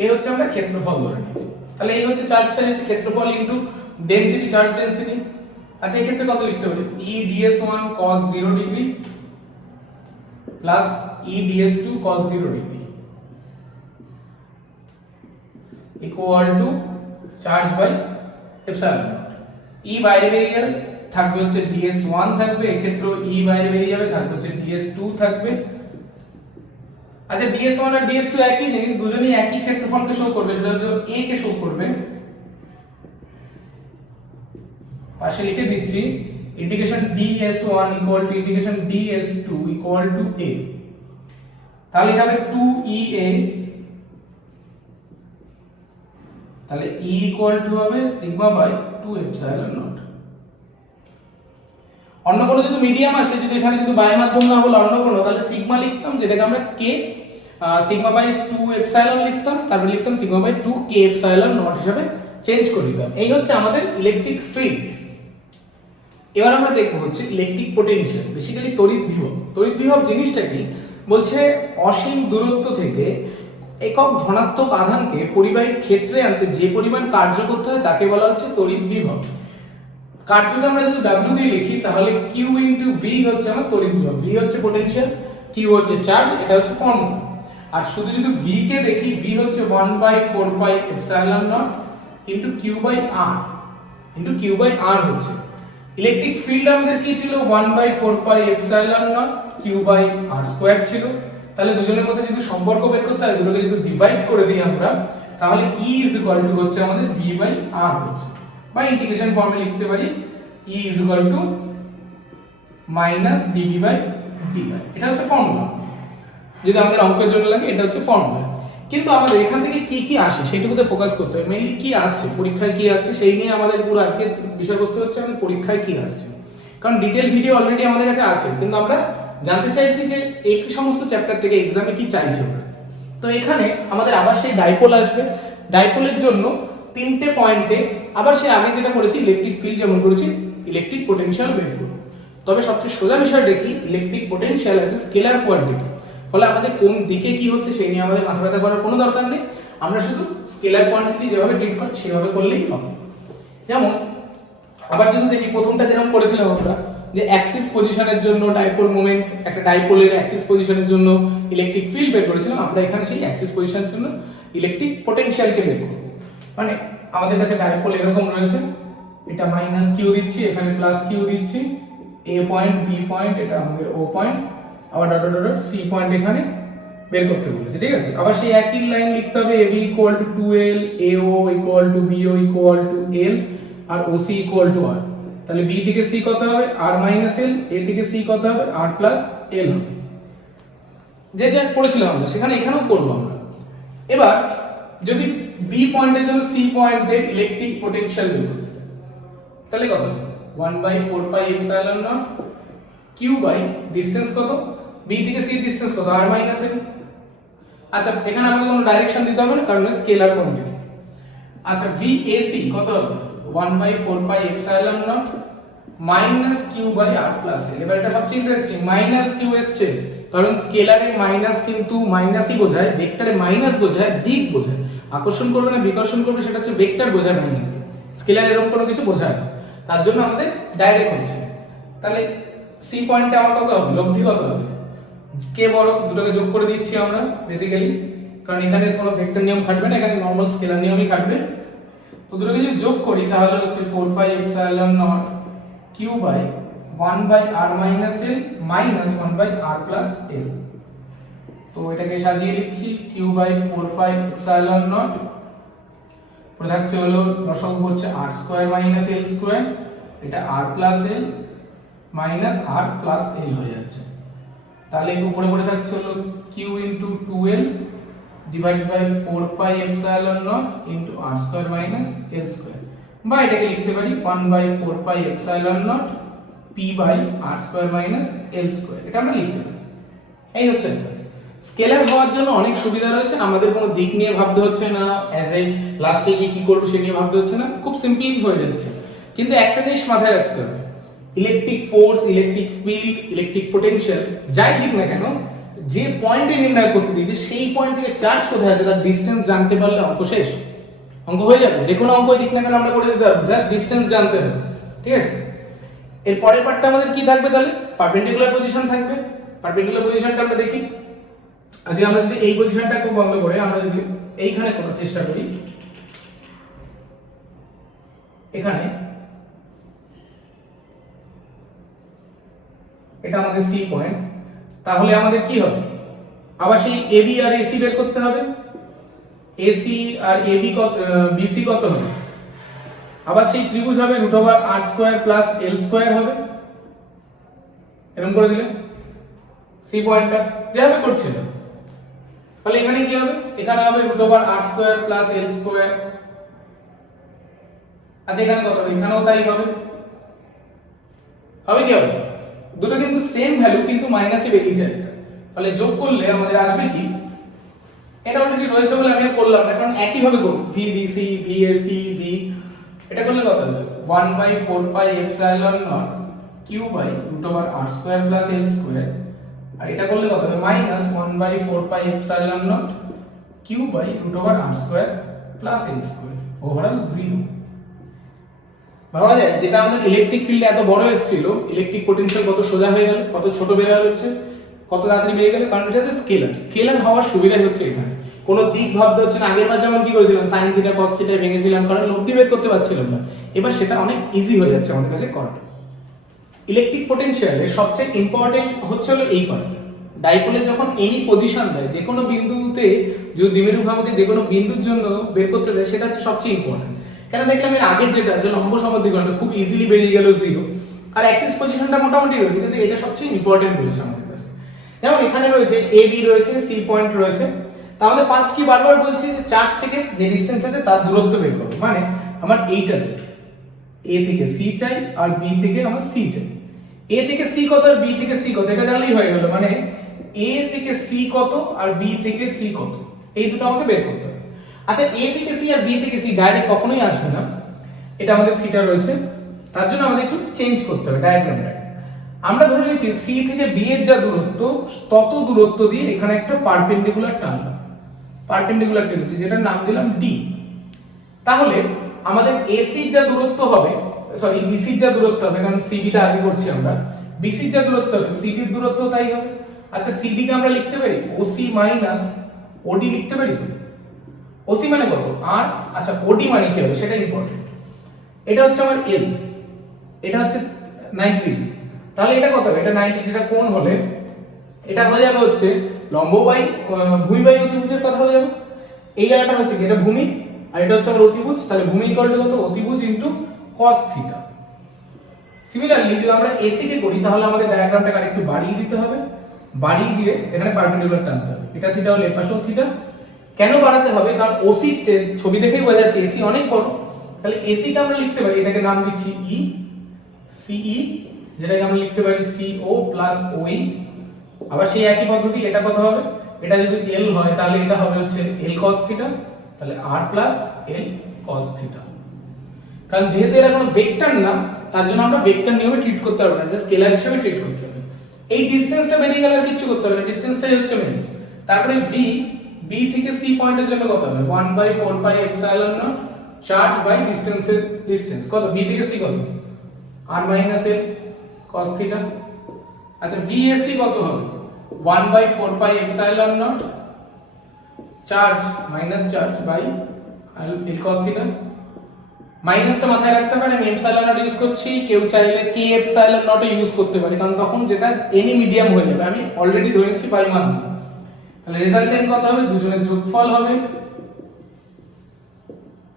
এ হচ্ছে আমরা ক্ষেত্রফল ধরে নিয়েছি। তাহলে এই হচ্ছে চার্জটা, হচ্ছে ক্ষেত্রফল ইনটু ডেনসিটি, চার্জ ডেনসিটি। আচ্ছা, এই ক্ষেত্রে কত লিখতে হবে? E ds1 cos 0 degree plus E ds2 cos 0 degree equal to charge by epsilon naught. E বাইরে বেরিয়ে যাবে, থাকবে হচ্ছে ds1 থাকবে, এক্ষেত্রে ই বাইরে বেরিয়ে যাবে, থাকবে হচ্ছে ds2 থাকবে। আচ্ছা ds1 আর ds2 একই জিনিস, দুজনেই একই ক্ষেত্রফলকে শো করবে, সেটা হচ্ছে a কে শো করবে। পাশে লিখে দিচ্ছি integration ds1 equal to integration ds2 equal to a, তাহলে এটা হবে 2ea, তাহলে e ইকুয়াল টু হবে সিগমা বাই 2 এপসাইলন নট। অন্য কোনো যদি মিডিয়াম আসে, যদি এখানে যদি বাই মাধ্যম না বলে অন্য কোনো, তাহলে সিগমা লিখতাম, যেটাকে আমরা k সিগমা বাই 2 এপসাইলন লিখতাম, তারপর লিখতাম sigma by 2 k epsilon naught হিসাবে চেঞ্জ করে দিতাম। এই হচ্ছে আমাদের ইলেকট্রিক ফিল্ড। এবার আমরা দেখব হচ্ছে ইলেকট্রিক পোটেনশিয়াল, বেসিক্যালি তড়িৎ বিভব। তড়িৎ বিভব জিনিসটা কি বলছে, অসীম দূরত্ব থেকে একক ধনাত্মক আধানকে পরিবাহী ক্ষেত্রে আনতে যে পরিমাণ কার্য করতে হয় তাকে বলা হচ্ছে তড়িৎ বিভব। কার্যকে আমরা যদি W দিয়ে লিখি তাহলে Q ইনটু V হচ্ছে আমার তড়িৎ বিভব, V হচ্ছে পোটেনশিয়াল, Q হচ্ছে চার্জ, এটা হচ্ছে ফর্মুলা। আর শুধু যদি V কে দেখি, V হচ্ছে 1/4 pi epsilon naught into Q by R, into Q by R হচ্ছে ইলেকট্রিক ফিল্ড। আমাদের কি ছিল 1/4 pi epsilon naught Q by R square ছিল। তাহলে দুজনের মধ্যে যদি সম্পর্ক বের করতে হয়, দুটোকে যদি ডিভাইড করে দিই আমরা, তাহলে E ইজ ইকুয়াল টু হচ্ছে আমাদের V বাই R হচ্ছে, বা ইন্টিগ্রেশন ফর্মে লিখতে পারি E is equal to minus dV by dy। এটা হচ্ছে ফর্মুলা, যদি আমাদের অঙ্কের জন্য লাগে এটা হচ্ছে ফর্মুলা। কিন্তু আমাদের এখান থেকে কি কি আসে সেটুকুতে ফোকাস করতে হবে, মেইনলি কি আসছে, পরীক্ষায় কি আসছে সেই নিয়ে আমাদের পুরো আজকে বিষয়বস্তু হচ্ছে আমাদের পরীক্ষায় কি আসছে। কারণ ডিটেইল ভিডিও অলরেডি আমাদের কাছে আছে, কিন্তু আমরা জানতে চাইছি যে এই সমস্ত চ্যাপ্টার থেকে এক্সামে কি চাইছে ওরা। তো এখানে আমাদের আবার সেই ডাইপোল আসবে, ডাইপোলের জন্য তিনটে পয়েন্টে আবার সে আগে যেটা করেছি ইলেকট্রিক ফিল্ড যেমন করেছি, ইলেকট্রিক পোটেনশিয়াল বের করব। তবে সবচেয়ে সোজা বিষয়টা কি, electric potential as a scalar quantity. ফলে আমাদের কোন দিকে কি হচ্ছে সেই নিয়ে আমাদের মাথা ব্যথা করার কোনো দরকার নেই, আমরা শুধু স্কেলার কোয়ান্টিটি যেভাবে ট্রিট করি সেভাবে করলেই হবে। যেমন আবার যদি দেখি প্রথমটা যেরকম করেছিলাম আমরা, যে অ্যাক্সিস পজিশনের জন্য ডাইপোল মোমেন্ট, একটা ডাইপোলের অ্যাক্সিস পজিশনের জন্য ইলেকট্রিক ফিল্ড বের করেছিলাম, আমরা এখানে সেই অ্যাক্সিস পজিশনের জন্য ইলেকট্রিক পোটেনশিয়ালকে বের করব। মানে আমাদের কাছে ডাইপোল এরকম রয়েছে, এটা মাইনাস কিউ দিচ্ছি, এখানে প্লাস কিউ দিচ্ছি, এ পয়েন্ট বি পয়েন্ট, এটা আমাদের ও পয়েন্ট, আবার dot dot dot C point এখানে বের করতে বলেছে, ঠিক আছে। আবার সেই একই লাইন লিখতে হবে, AB equal to 2L, AO equal to BO equal to L, আর OC ইকুয়াল টু R। তাহলে B থেকে C কত হবে, R মাইনাস L, A থেকে C কত হবে, R প্লাস L হবে। যে যা করেছিলাম আমরা সেখানে এখানেও করব আমরা। এবার যদি B পয়েন্টের জন্য C পয়েন্টে ইলেকট্রিক পোটেনশিয়াল বের করতে, তাহলে কত, 1/4 pi epsilon naught Q by distance কত, B থেকে C ডিসটেন্স কত, R মাইনাস L। আচ্ছা এখানে আমাদের কোনো ডাইরেকশন দিতে হবে না, কারণ স্কেলার কোয়ান্টিটি। আচ্ছা VAC কত হবে, 1/4 pi epsilon naught minus Q by R plus L। এবার এটা সবচেয়ে ইন্টারেস্টিং, মাইনাস Q এসছে কারণ স্কেলারে মাইনাস কিন্তু মাইনাসই বোঝায়, ভেক্টরে মাইনাস বোঝায় দিক বোঝায়, আকর্ষণ করবে না বিকর্ষণ করবে সেটা হচ্ছে ভেক্টর বোঝায় মাইনাসকে, স্কেলার এরকম কোনো কিছু বোঝায় না, তার জন্য আমাদের ডাইরেক্ট হচ্ছে। তাহলে সি পয়েন্টে আমার কত হবে, লব্ধি কত হবে, কে বড় দুটোকে যোগ করে দিচ্ছি আমরা বেসিক্যালি, কারণ এখানে কোনো ভেক্টর নিয়ম খাটবে না, এখানে নরমাল স্কেলার নিয়মই খাটবে। তো দুটোকে যদি যোগ করি তাহলে হচ্ছে 4 pi epsilon naught Q by 1 by R minus L minus 1 by R plus L। তো এটাকে সাজিয়ে লিখছি Q by 4 pi epsilon naught, পড়ে থাকছে হলো লসাগু হচ্ছে R square minus L square, এটা R plus L minus R plus L হয়ে যাচ্ছে। তাহলে উপরে পড়ে থাকছে হলো Q into 2L divided by 4 pi epsilon naught into R square minus L square, বা এটাকে লিখতে পারি 1/4 pi epsilon naught P by R square minus L square, এটা আমরা লিখতে পারি। এই হচ্ছে স্কেলার হওয়ার জন্য অনেক সুবিধা রয়েছে, আমাদের কোনো দিক নিয়ে ভাবতে হচ্ছে না, অ্যাজ এ লাস্টে গিয়ে কি করব সে নিয়ে ভাবতে হচ্ছে না, খুব সিম্পলি হয়ে যাচ্ছে। কিন্তু একটা জিনিস মাথায় রাখতে হবে, electric force, electric field, electric potential যাই দিক না কেন, যে পয়েন্টে নির্ণয় করতে দিয়েছে সেই পয়েন্ট থেকে চার্জ কোথায় আছে তার ডিসটেন্স জানতে পারলে অঙ্ক শেষ, অঙ্ক হয়ে যাবে। যে কোনো অঙ্ক দিক না কেন আমরা করে দিতে পারবো, জাস্ট ডিসটেন্স জানতে হবে, ঠিক আছে। এর পরের পার্টটা আমাদের কি থাকবে, তাহলে পারপেন্ডিকুলার পজিশন থাকবে। পারপেন্ডিকুলার পজিশনটা আমরা দেখি। আজকে আমরা যদি এই পজিশনটাকে বন্ধ করে আমরা যদি এইখানে করার চেষ্টা করি, এখানে এটা আমাদের সি পয়েন্ট, তাহলে আমাদের কি হবে, আবার সেই এবি আর এসি বের করতে হবে। এসি আর এবি কত, বিসি কত হবে, আবার সেই ত্রিভুজ হবে √r² + l² হবে, এরকম করে দিলে সি পয়েন্টটা যেভাবে করছিল। তাহলে এখানে কি হবে, এখানে হবে √r² + l²। আচ্ছা এখানে কত হবে, এখানেও তাই হবে। হবে কি হবে, দুটো কিন্তু সেম ভ্যালু কিন্তু মাইনাসে বেরিয়েছে একটা, তাহলে যোগ করলে আমাদের আসবে কি, এটা অলরেডি রয়েছে বলে আমি করলাম না, কারণ একই ভাবে করব VBC VAC V, এটা করলে কত হবে 1/4πε0 q/√r² + l², আর এটা করলে কত হবে -1/4πε0 q/√r² + l², ওভারঅল 0। ভাবা যায় যেটা আমাদের ইলেকট্রিক ফিল্ডে এত বড় এসেছিল, ইলেকট্রিক পটেনশিয়াল কত সোজা হয়ে গেল, কত ছোট বের হচ্ছে, কত তাড়াতাড়ি বেরিয়ে গেল, কারণ এটা হচ্ছে স্কেলার। স্কেলার হওয়ার সুবিধা হচ্ছে এখানে কোনো দিক ভাবতে হচ্ছে না। আগের বার যেমন কি করেছিলাম sin θ cos θ ভেঙেছিলাম, কারণ লব্ধি বের করতে পারছিলাম না। এবার সেটা অনেক ইজি হয়ে যাচ্ছে আমাদের কাছে করা। ইলেকট্রিক পটেনশিয়ালে সবচেয়ে ইম্পর্টেন্ট হচ্ছে হলো এই পার্ট। ডাইপোলে যখন এনি পজিশন দেয়, যে কোনো বিন্দুতে যদি দ্বিমেরু ভ্রামকে যে কোনো বিন্দুর জন্য বের করতে দেয়, সেটা হচ্ছে সবচেয়ে ইম্পর্টেন্ট। কেন দেখলাম এর আগের যেটা আছে লম্ব সমদ্বিকরণটা খুব ইজিলি বেরিয়ে গেল 0, আর অ্যাক্সিস পজিশনটা মোটামুটি রয়েছে, কিন্তু এটা সবচেয়ে ইম্পর্টেন্ট রয়েছে আমাদের কাছে। যেমন এখানে রয়েছে এ বি রয়েছে, সি পয়েন্ট রয়েছে, তাহলে ফার্স্ট কি বারবার বলছি যে চার্জ থেকে যে ডিসটেন্স আছে তার দূরত্ব বের করো। মানে আমার এইটা চাই, এ থেকে সি চাই আর বি থেকে আমার সি চাই। এ থেকে সি কত আর বি থেকে সি কত এটা জানলেই হয়ে গেল। মানে এ থেকে সি কত আর বি থেকে সি কত, এই দুটো আমাকে বের করতে হবে। আচ্ছা এ থেকে সি আর বি থেকে সি ডাইরেক্ট কখনোই আসবে না, এটা আমাদের থিটা রয়েছে, তার জন্য আমাদের একটু চেঞ্জ করতে হবে ডায়াগ্রামটা। আমরা ধরে নিচ্ছি সি থেকে বি এর যা দূরত্ব, তত দূরত্ব দিয়ে এখানে একটা পারপেন্ডিকুলার টানলাম, পারপেন্ডিকুলার টেনেছি, যেটার নাম দিলাম ডি। তাহলে আমাদের এসি যা দূরত্ব হবে, সরি বিসি যা দূরত্ব হবে, কারণ সিডি টা আগে করছি আমরা, বিসি যা দূরত্ব হবে সিডির দূরত্ব তাই হবে। আচ্ছা সিডি কে আমরা লিখতে পারি ওসি মাইনাস ওডি লিখতে পারি তো। ওসি মানে কত আর, আচ্ছা ওডি মানে কি হবে সেটা ইম্পর্টেন্ট। এটা হচ্ছে আমার এল, এটা হচ্ছে 90 ডিগ্রি, তাহলে এটা কত হবে, এটা 90 ডিগ্রি কোণ হলে এটা হয়ে যাবে হচ্ছে লম্ব বাই ভূমি বাই অতিভুজের কথা হয়ে যাবে। এই জায়গাটা হচ্ছে কি, এটা ভূমি আর এটা হচ্ছে আমার অতিভুজ, তাহলে ভূমি ইকুয়াল টু কত, অতিভুজ ইনটু cos θ। সিমিলারলি যদি আমরা এসি কে করি, তাহলে আমাদের ডায়াগ্রামটাকে আরেকটু বাড়িয়ে দিতে হবে, বাড়িয়ে দিয়ে এখানে পারপেন্ডিকুলার টানতে হবে। এটা থিটা হলে এপাশেও থিটা। কেন বাড়াতে হবে, কারণ ওসি ছবি দেখেই বোঝা যাচ্ছে এসি অনেক বড়, তাহলে এসি কে আমরা লিখতে পারি, এটাকে নাম দিচ্ছি ই সিই, যেটাকে আমরা লিখতে পারি সিও প্লাস ওই। আবার সেই একই পদ্ধতি এটা কত হবে, এটা যদি এল হয় তাহলে এটা হবে হচ্ছে এল cos θ, তাহলে r প্লাস এল cos θ। কারণ যেহেতু এটা কোনো ভেক্টর না, তার জন্য আমরা ভেক্টর নিয়মে ট্রিট করতে পারবো না, জাস্ট স্কেলার হিসেবে ট্রিট করতে হবে। এই ডিসটেন্সটা বেরিয়ে গেলে আর কিছু করতে হবে না, ডিসটেন্সটাই হচ্ছে মেইন। তারপরে বি, বি থেকে সি পয়েন্টের জন্য কত হবে 1/4πε0 চার্জ বাই ডিসটেন্সের ডিসটেন্স কত, বি থেকে সি কত r মাইনাস এল cos θ। আচ্ছা ভিএসি কত হবে 1/4πε0 charge minus charge by L cos θ। মাইনাসটা মাথায় রাখতে পারেন, আমি এপসাইলন নট ইউজ করছি, কেউ চাইলে কে এপসাইলন নট ইউজ করতে পারে, কারণ তখন যেটা এনি মিডিয়াম হয়ে যাবে। আমি অলরেডি ধরে নিচ্ছি বাই মান দিয়ে, তাহলে রেজাল্টেন্ট কত হবে, দুজনের যোগফল হবে,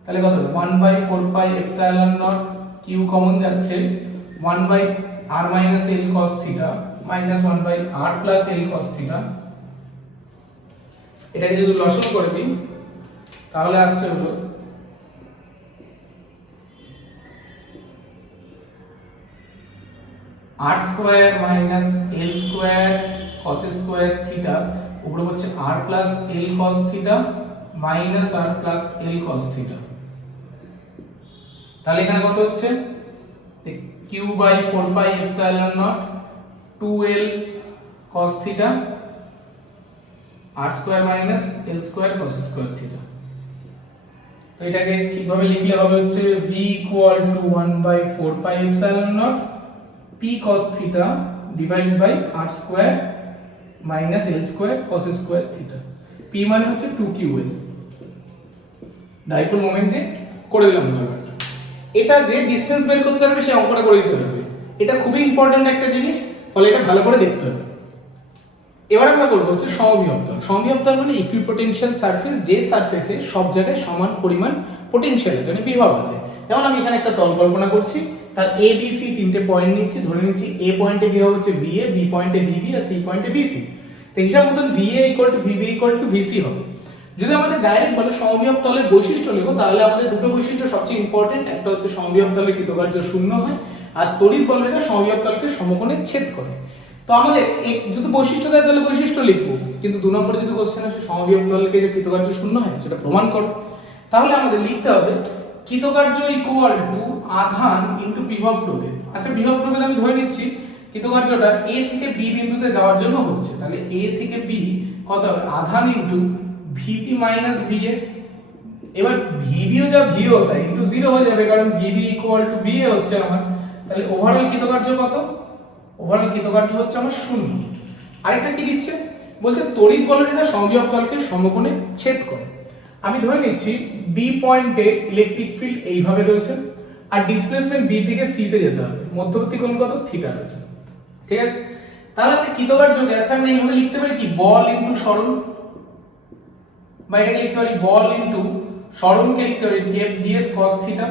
তাহলে কত হবে 1/4πε0 কিউ কমন যাচ্ছে 1/r minus L cos θ minus 1/r plus L cos θ। এটাকে যদি লসাগু করে দিই তাহলে আসছে হলো r square minus l square cos square theta উপরে হচ্ছে r plus l cos θ minus r plus l cos θ। তাহলে এখানে কত হচ্ছে q by 4πε0 2l cos θ r square minus l square cos square theta. তো এটাকে ঠিকভাবে লিখলে হবে হচ্ছে v equal to 1/4πε0 p cos θ divided by r square minus L square cos square theta. P মানে হচ্ছে 2ql, ডাইপোল মোমেন্ট দিয়ে করে দিলাম ব্যাপারটা। এটা যে ডিসটেন্স বের করতে পারবে সে অঙ্কটা করে দিতে পারবে, এটা খুবই ইম্পর্টেন্ট একটা জিনিস, ফলে এটা ভালো করে দেখতে হবে। এবার আমরা করবো হচ্ছে সমবিভব তল। সমবিভব তল মানে ইকুইপোটেনশিয়াল সারফেস, যে সারফেসে সব জায়গায় সমান পরিমাণ পোটেনশিয়াল আছে, মানে বিভব আছে। যেমন আমি এখানে একটা তল কল্পনা করছি, তার এ বি সি তিনটে পয়েন্ট নিচ্ছি, ধরে নিচ্ছি এ পয়েন্টে বিভব হচ্ছে VA, বি পয়েন্টে VB আর সি পয়েন্টে VC। তো হিসাব মতন VA = VB = VC হবে। যদি আমাদের ডাইরেক্ট বলে সমবিভব তলের বৈশিষ্ট্য লেখো, তাহলে আমাদের দুটো বৈশিষ্ট্য সবচেয়ে ইম্পর্টেন্ট, একটা হচ্ছে সমবিভব তলের কৃতকার্য শূন্য হয়, আর তড়িৎ বলরেখা সমবিভব তলকে সমকোণে ছেদ করে। তো আমাদের যদি বৈশিষ্ট্য দেয় তাহলে বৈশিষ্ট্য লিখবো, কিন্তু 2 নম্বরে যদি কোশ্চেন আসে সমবিভব তলকে যে কৃতকার্য শূন্য হয় সেটা প্রমাণ করো, তাহলে আমাদের লিখতে হবে কৃতকার্য = আধান ইনটু বিভব প্রভেদ। আচ্ছা, বিভব প্রভেদ আমি ধরে নিচ্ছি কৃতকার্যটা A থেকে B বিন্দুতে যাওয়ার জন্য হচ্ছে, তাহলে A থেকে B কত হবে, আধান ইনটু VP মাইনাস VA। এবার VBও যা VO তাই ইনটু 0 হয়ে যাবে, কারণ VB = VA হচ্ছে আমার, তাহলে ওভারঅল কৃতকার্য কত, ওভারঅল কৃতকার্য হচ্ছে আমার 0। আরেকটা কি দিচ্ছে, বলছে তড়িৎ বলরেখা সমবিভব তলকে সমকোণে ছেদ করে। আমি ধরে নিচ্ছি বি পয়েন্টে ইলেকট্রিক ফিল্ড এইভাবে রয়েছে, আর ডিসপ্লেসমেন্ট বি থেকে সি তে যেতে হবে, মধ্যবর্তী কোণ কত, থিটা রয়েছে, ঠিক আছে। তাহলে আমরা কৃতকার্যকে, আচ্ছা আমরা এইভাবে লিখতে পারি কি, বল ইনটু সরণ, বা এটাকে লিখতে পারি বল ইনটু সরণকে লিখতে পারি F ds cos থিটা।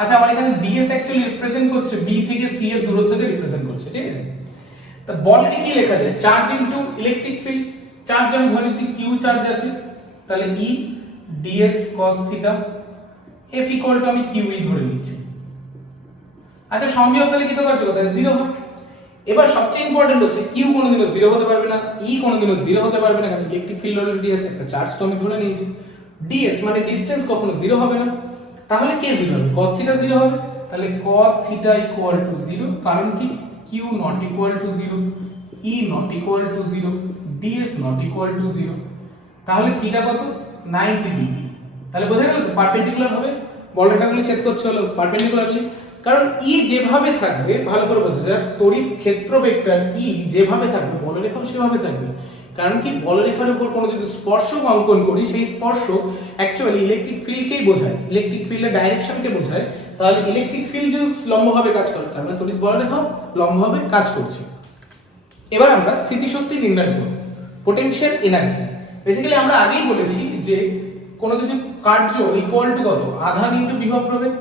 আচ্ছা, আমার এখানে ds অ্যাকচুয়ালি রিপ্রেজেন্ট করছে b থেকে c এর দূরত্বকে রিপ্রেজেন্ট করছে, ঠিক আছে। তা বলকে কি লেখা যায়, charge into electric field. Charge আমি ধরে নিচ্ছি q চার্জ আছে, তাহলে E ds cos theta. F = আমি qe ধরে নিচ্ছি। আচ্ছা, সমবিভব তলে কৃতকার্য কত, 0 হয়। এবার সবচেয়ে ইম্পর্টেন্ট হচ্ছে q কোনোদিনও 0 হতে পারবে না, E কোনোদিনও 0 হতে পারবে না, কারণ ইলেকট্রিক ফিল্ড অলরেডি আছে, একটা চার্জ তো আমি ধরে নিয়েছি। ds মানে ডিসটেন্স কখনো 0 হবে না, তাহলে কে 0 হবে, cos থিটা 0 হবে। তাহলে cos থিটা = 0, কারণ কি q not equal to 0, E not equal to 0, ds not equal to 0। তাহলে থিটা কত, 90 ডিগ্রি। তাহলে বোঝা গেল তো পারপেন্ডিকুলার হবে, বলরেখাগুলো ছেদ করছে হলো পারপেন্ডিকুলারলি, কারণ E যেভাবে থাকবে, ভালো করে বোঝা যায়, তড়িৎ ক্ষেত্র ভেক্টর E যেভাবে থাকবে বলরেখাও সেভাবে থাকবে। কারণ কি, বলরেখার উপর কোনো যদি স্পর্শক অঙ্কন করি, সেই স্পর্শক অ্যাকচুয়ালি ইলেকট্রিক ফিল্ডকেই বোঝায়, ইলেকট্রিক ফিল্ডের ডাইরেকশনকে বোঝায়। তাহলে ইলেকট্রিক ফিল্ড যদি লম্বভাবে কাজ করে, তার মানে তড়িৎ বলরেখাও লম্বভাবে কাজ করছে। এবার আমরা স্থিতিশক্তি নির্ণয় করব, পটেনশিয়াল এনার্জি। বেসিক্যালি আমরা আগেই বলেছি যে কোনো কিছু কার্য ইকুয়াল টু কত, আধান ইনটু বিভব প্রভেদ।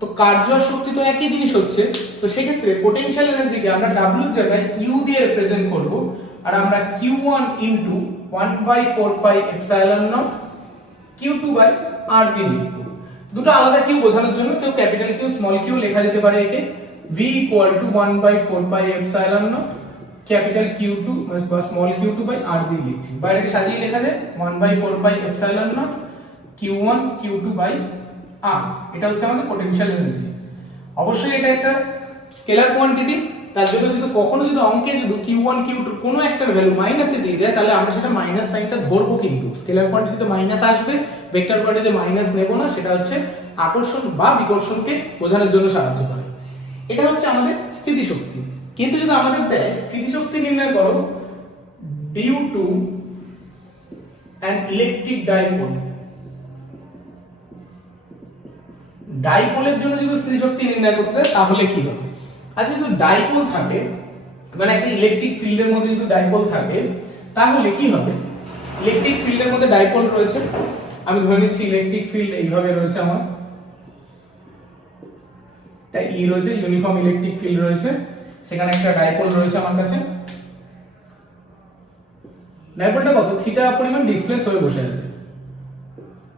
তো কার্য আর শক্তি তো একই জিনিস হচ্ছে, তো সেই ক্ষেত্রে পটেনশিয়াল এনার্জিকে আমরা W এর জায়গায় U দিয়ে রিপ্রেজেন্ট করব, আর আমরা Q1 into 1/4 pi epsilon naught Q2 by R দিয়ে লিখব। দুটো আলাদা কিউ বোঝানোর জন্য কেউ ক্যাপিটাল কিউ স্মল কিউ লেখা যেতে পারে, একে V = 1/4 pi epsilon not capital Q2 বা স্মল Q2 বাই R দিয়ে লিখছি, বাইরেকে সাজিয়ে লেখা যায় 1/4 pi epsilon naught Q1 Q2 by R। এটা হচ্ছে আমাদের পটেনশিয়াল এনার্জি। অবশ্যই এটা একটা স্কেলার কোয়ান্টিটি, তার জন্য যদি কখনো যদি অঙ্কে যদি Q1 Q2 কোনো একটা ভ্যালু মাইনাসে দিয়ে দেয়, তাহলে আমরা সেটা মাইনাস সাইনটা ধরবো, কিন্তু স্কেলার কোয়ান্টিটিতে মাইনাস আসবে, ভেক্টর কোয়ান্টিটিতে মাইনাস নেব না। সেটা হচ্ছে আকর্ষণ বা বিকর্ষণকে বোঝানোর জন্য সাহায্য করে। এটা হচ্ছে আমাদের স্থিতিশক্তি। কিন্তু যদি আমাদের দেয় স্থিতিশক্তি নির্ণয় করো due to an electric dipole, ডাইপোলের জন্য যদি স্থিতিশক্তি নির্ণয় করতে দেয় তাহলে কি হবে। আচ্ছা, যদি ডাইপোল থাকে, মানে একটা ইলেকট্রিক ফিল্ডের মধ্যে যদি ডাইপোল থাকে, তাহলে কি হবে, ইলেকট্রিক ফিল্ডের মধ্যে ডাইপোল রয়েছে, আমি ধরে নিচ্ছি ইলেকট্রিক ফিল্ড এইভাবে রয়েছে আমার, এটা E রয়েছে, ইউনিফর্ম ইলেকট্রিক ফিল্ড রয়েছে, সেখানে একটা ডাইপোল রয়েছে আমার কাছে। ডাইপোলটা কত, থিটা পরিমাণ ডিসপ্লেস হয়ে বসে আছে,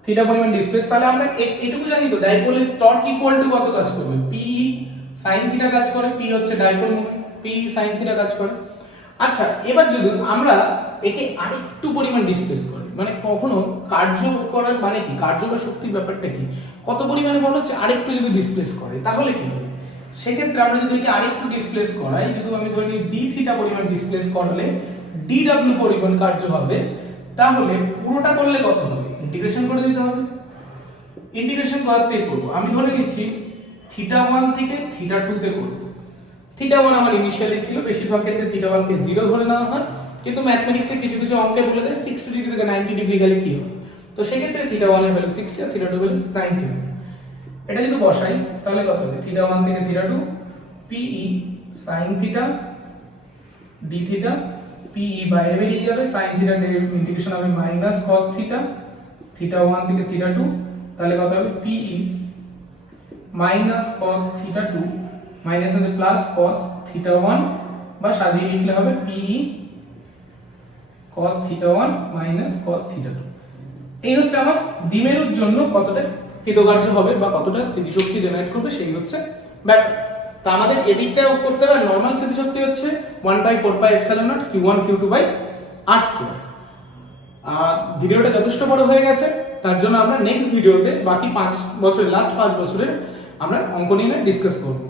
থিটা পরিমাণ ডিসপ্লেস। তাহলে আমরা এটুকু জানি তো ডাইপোলের টর্ক ইকুয়াল টু কত কাজ করবে, P sin থিটা কাজ করে, P হচ্ছে dipole moment, P sin theta কাজ করে। আচ্ছা, এবার যদি আমরা একে আরেকটু পরিমাণ ডিসপ্লেস করি, মানে কখনো কার্য করার মানে কি, কার্য বা শক্তির ব্যাপারটা কি, কত পরিমাণে বলা হচ্ছে, আরেকটু যদি ডিসপ্লেস করে তাহলে কি হবে। সেক্ষেত্রে আমরা যদি একে আরেকটু ডিসপ্লেস করাই, যদি আমি ধরে নিই d থিটা পরিমাণ ডিসপ্লেস করলে dw পরিমাণ কার্য হবে, তাহলে পুরোটা করলে কত হবে, ইন্টিগ্রেশন করে দিতে হবে। ইন্টিগ্রেশন করতে করব, আমি ধরে নিচ্ছি θ1 থেকে θ2 তে করব। θ1 আমার ইনিশিয়ালি ছিল, বেশিরভাগ ক্ষেত্রে θ1 কে 0 ধরে নেওয়া হয়, কিন্তু ম্যাথমেটিক্সে কিছু কিছু অঙ্কে বলে দেয় 60 ডিগ্রি থেকে 90 ডিগ্রি গেলে কি হবে, তো সেক্ষেত্রে থিটা 1 এর ভ্যালু 60 আর থিটা 2 ভ্যালু 90 হবে। এটা যদি বসাই তাহলে কত হবে, থিটা 1 থেকে theta 2 PE sin theta d theta, PE বাইরে বেরিয়ে যাবে, sin থিটা ইন্টিগ্রেশন হবে মাইনাস cos থিটা, থিটা 1 থেকে থিটা 2, তাহলে কত হবে PE minus cos theta 2 minus হবে প্লাস cos থিটা 1, বা সাজিয়ে লিখলে হবে PE cos theta 1 minus cos theta 2। এই হচ্ছে আমার দ্বিমেরুর জন্য কতটা কৃতকার্য হবে বা কতটা স্থিতিশক্তি জেনারেট করবে সেই হচ্ছে ব্যাপার। তো আমাদের এদিকটাও করতে হবে, নরমাল স্থিতিশক্তি হচ্ছে 1/4 pi epsilon naught q1 q2 by r square. ভিডিওটা যথেষ্ট বড় হয়ে গেছে, তার জন্য আমরা নেক্সট ভিডিওতে বাকি 5 বছরের লাস্ট 5 বছরের আমরা অঙ্ক নিয়ে ডিসকাস করব।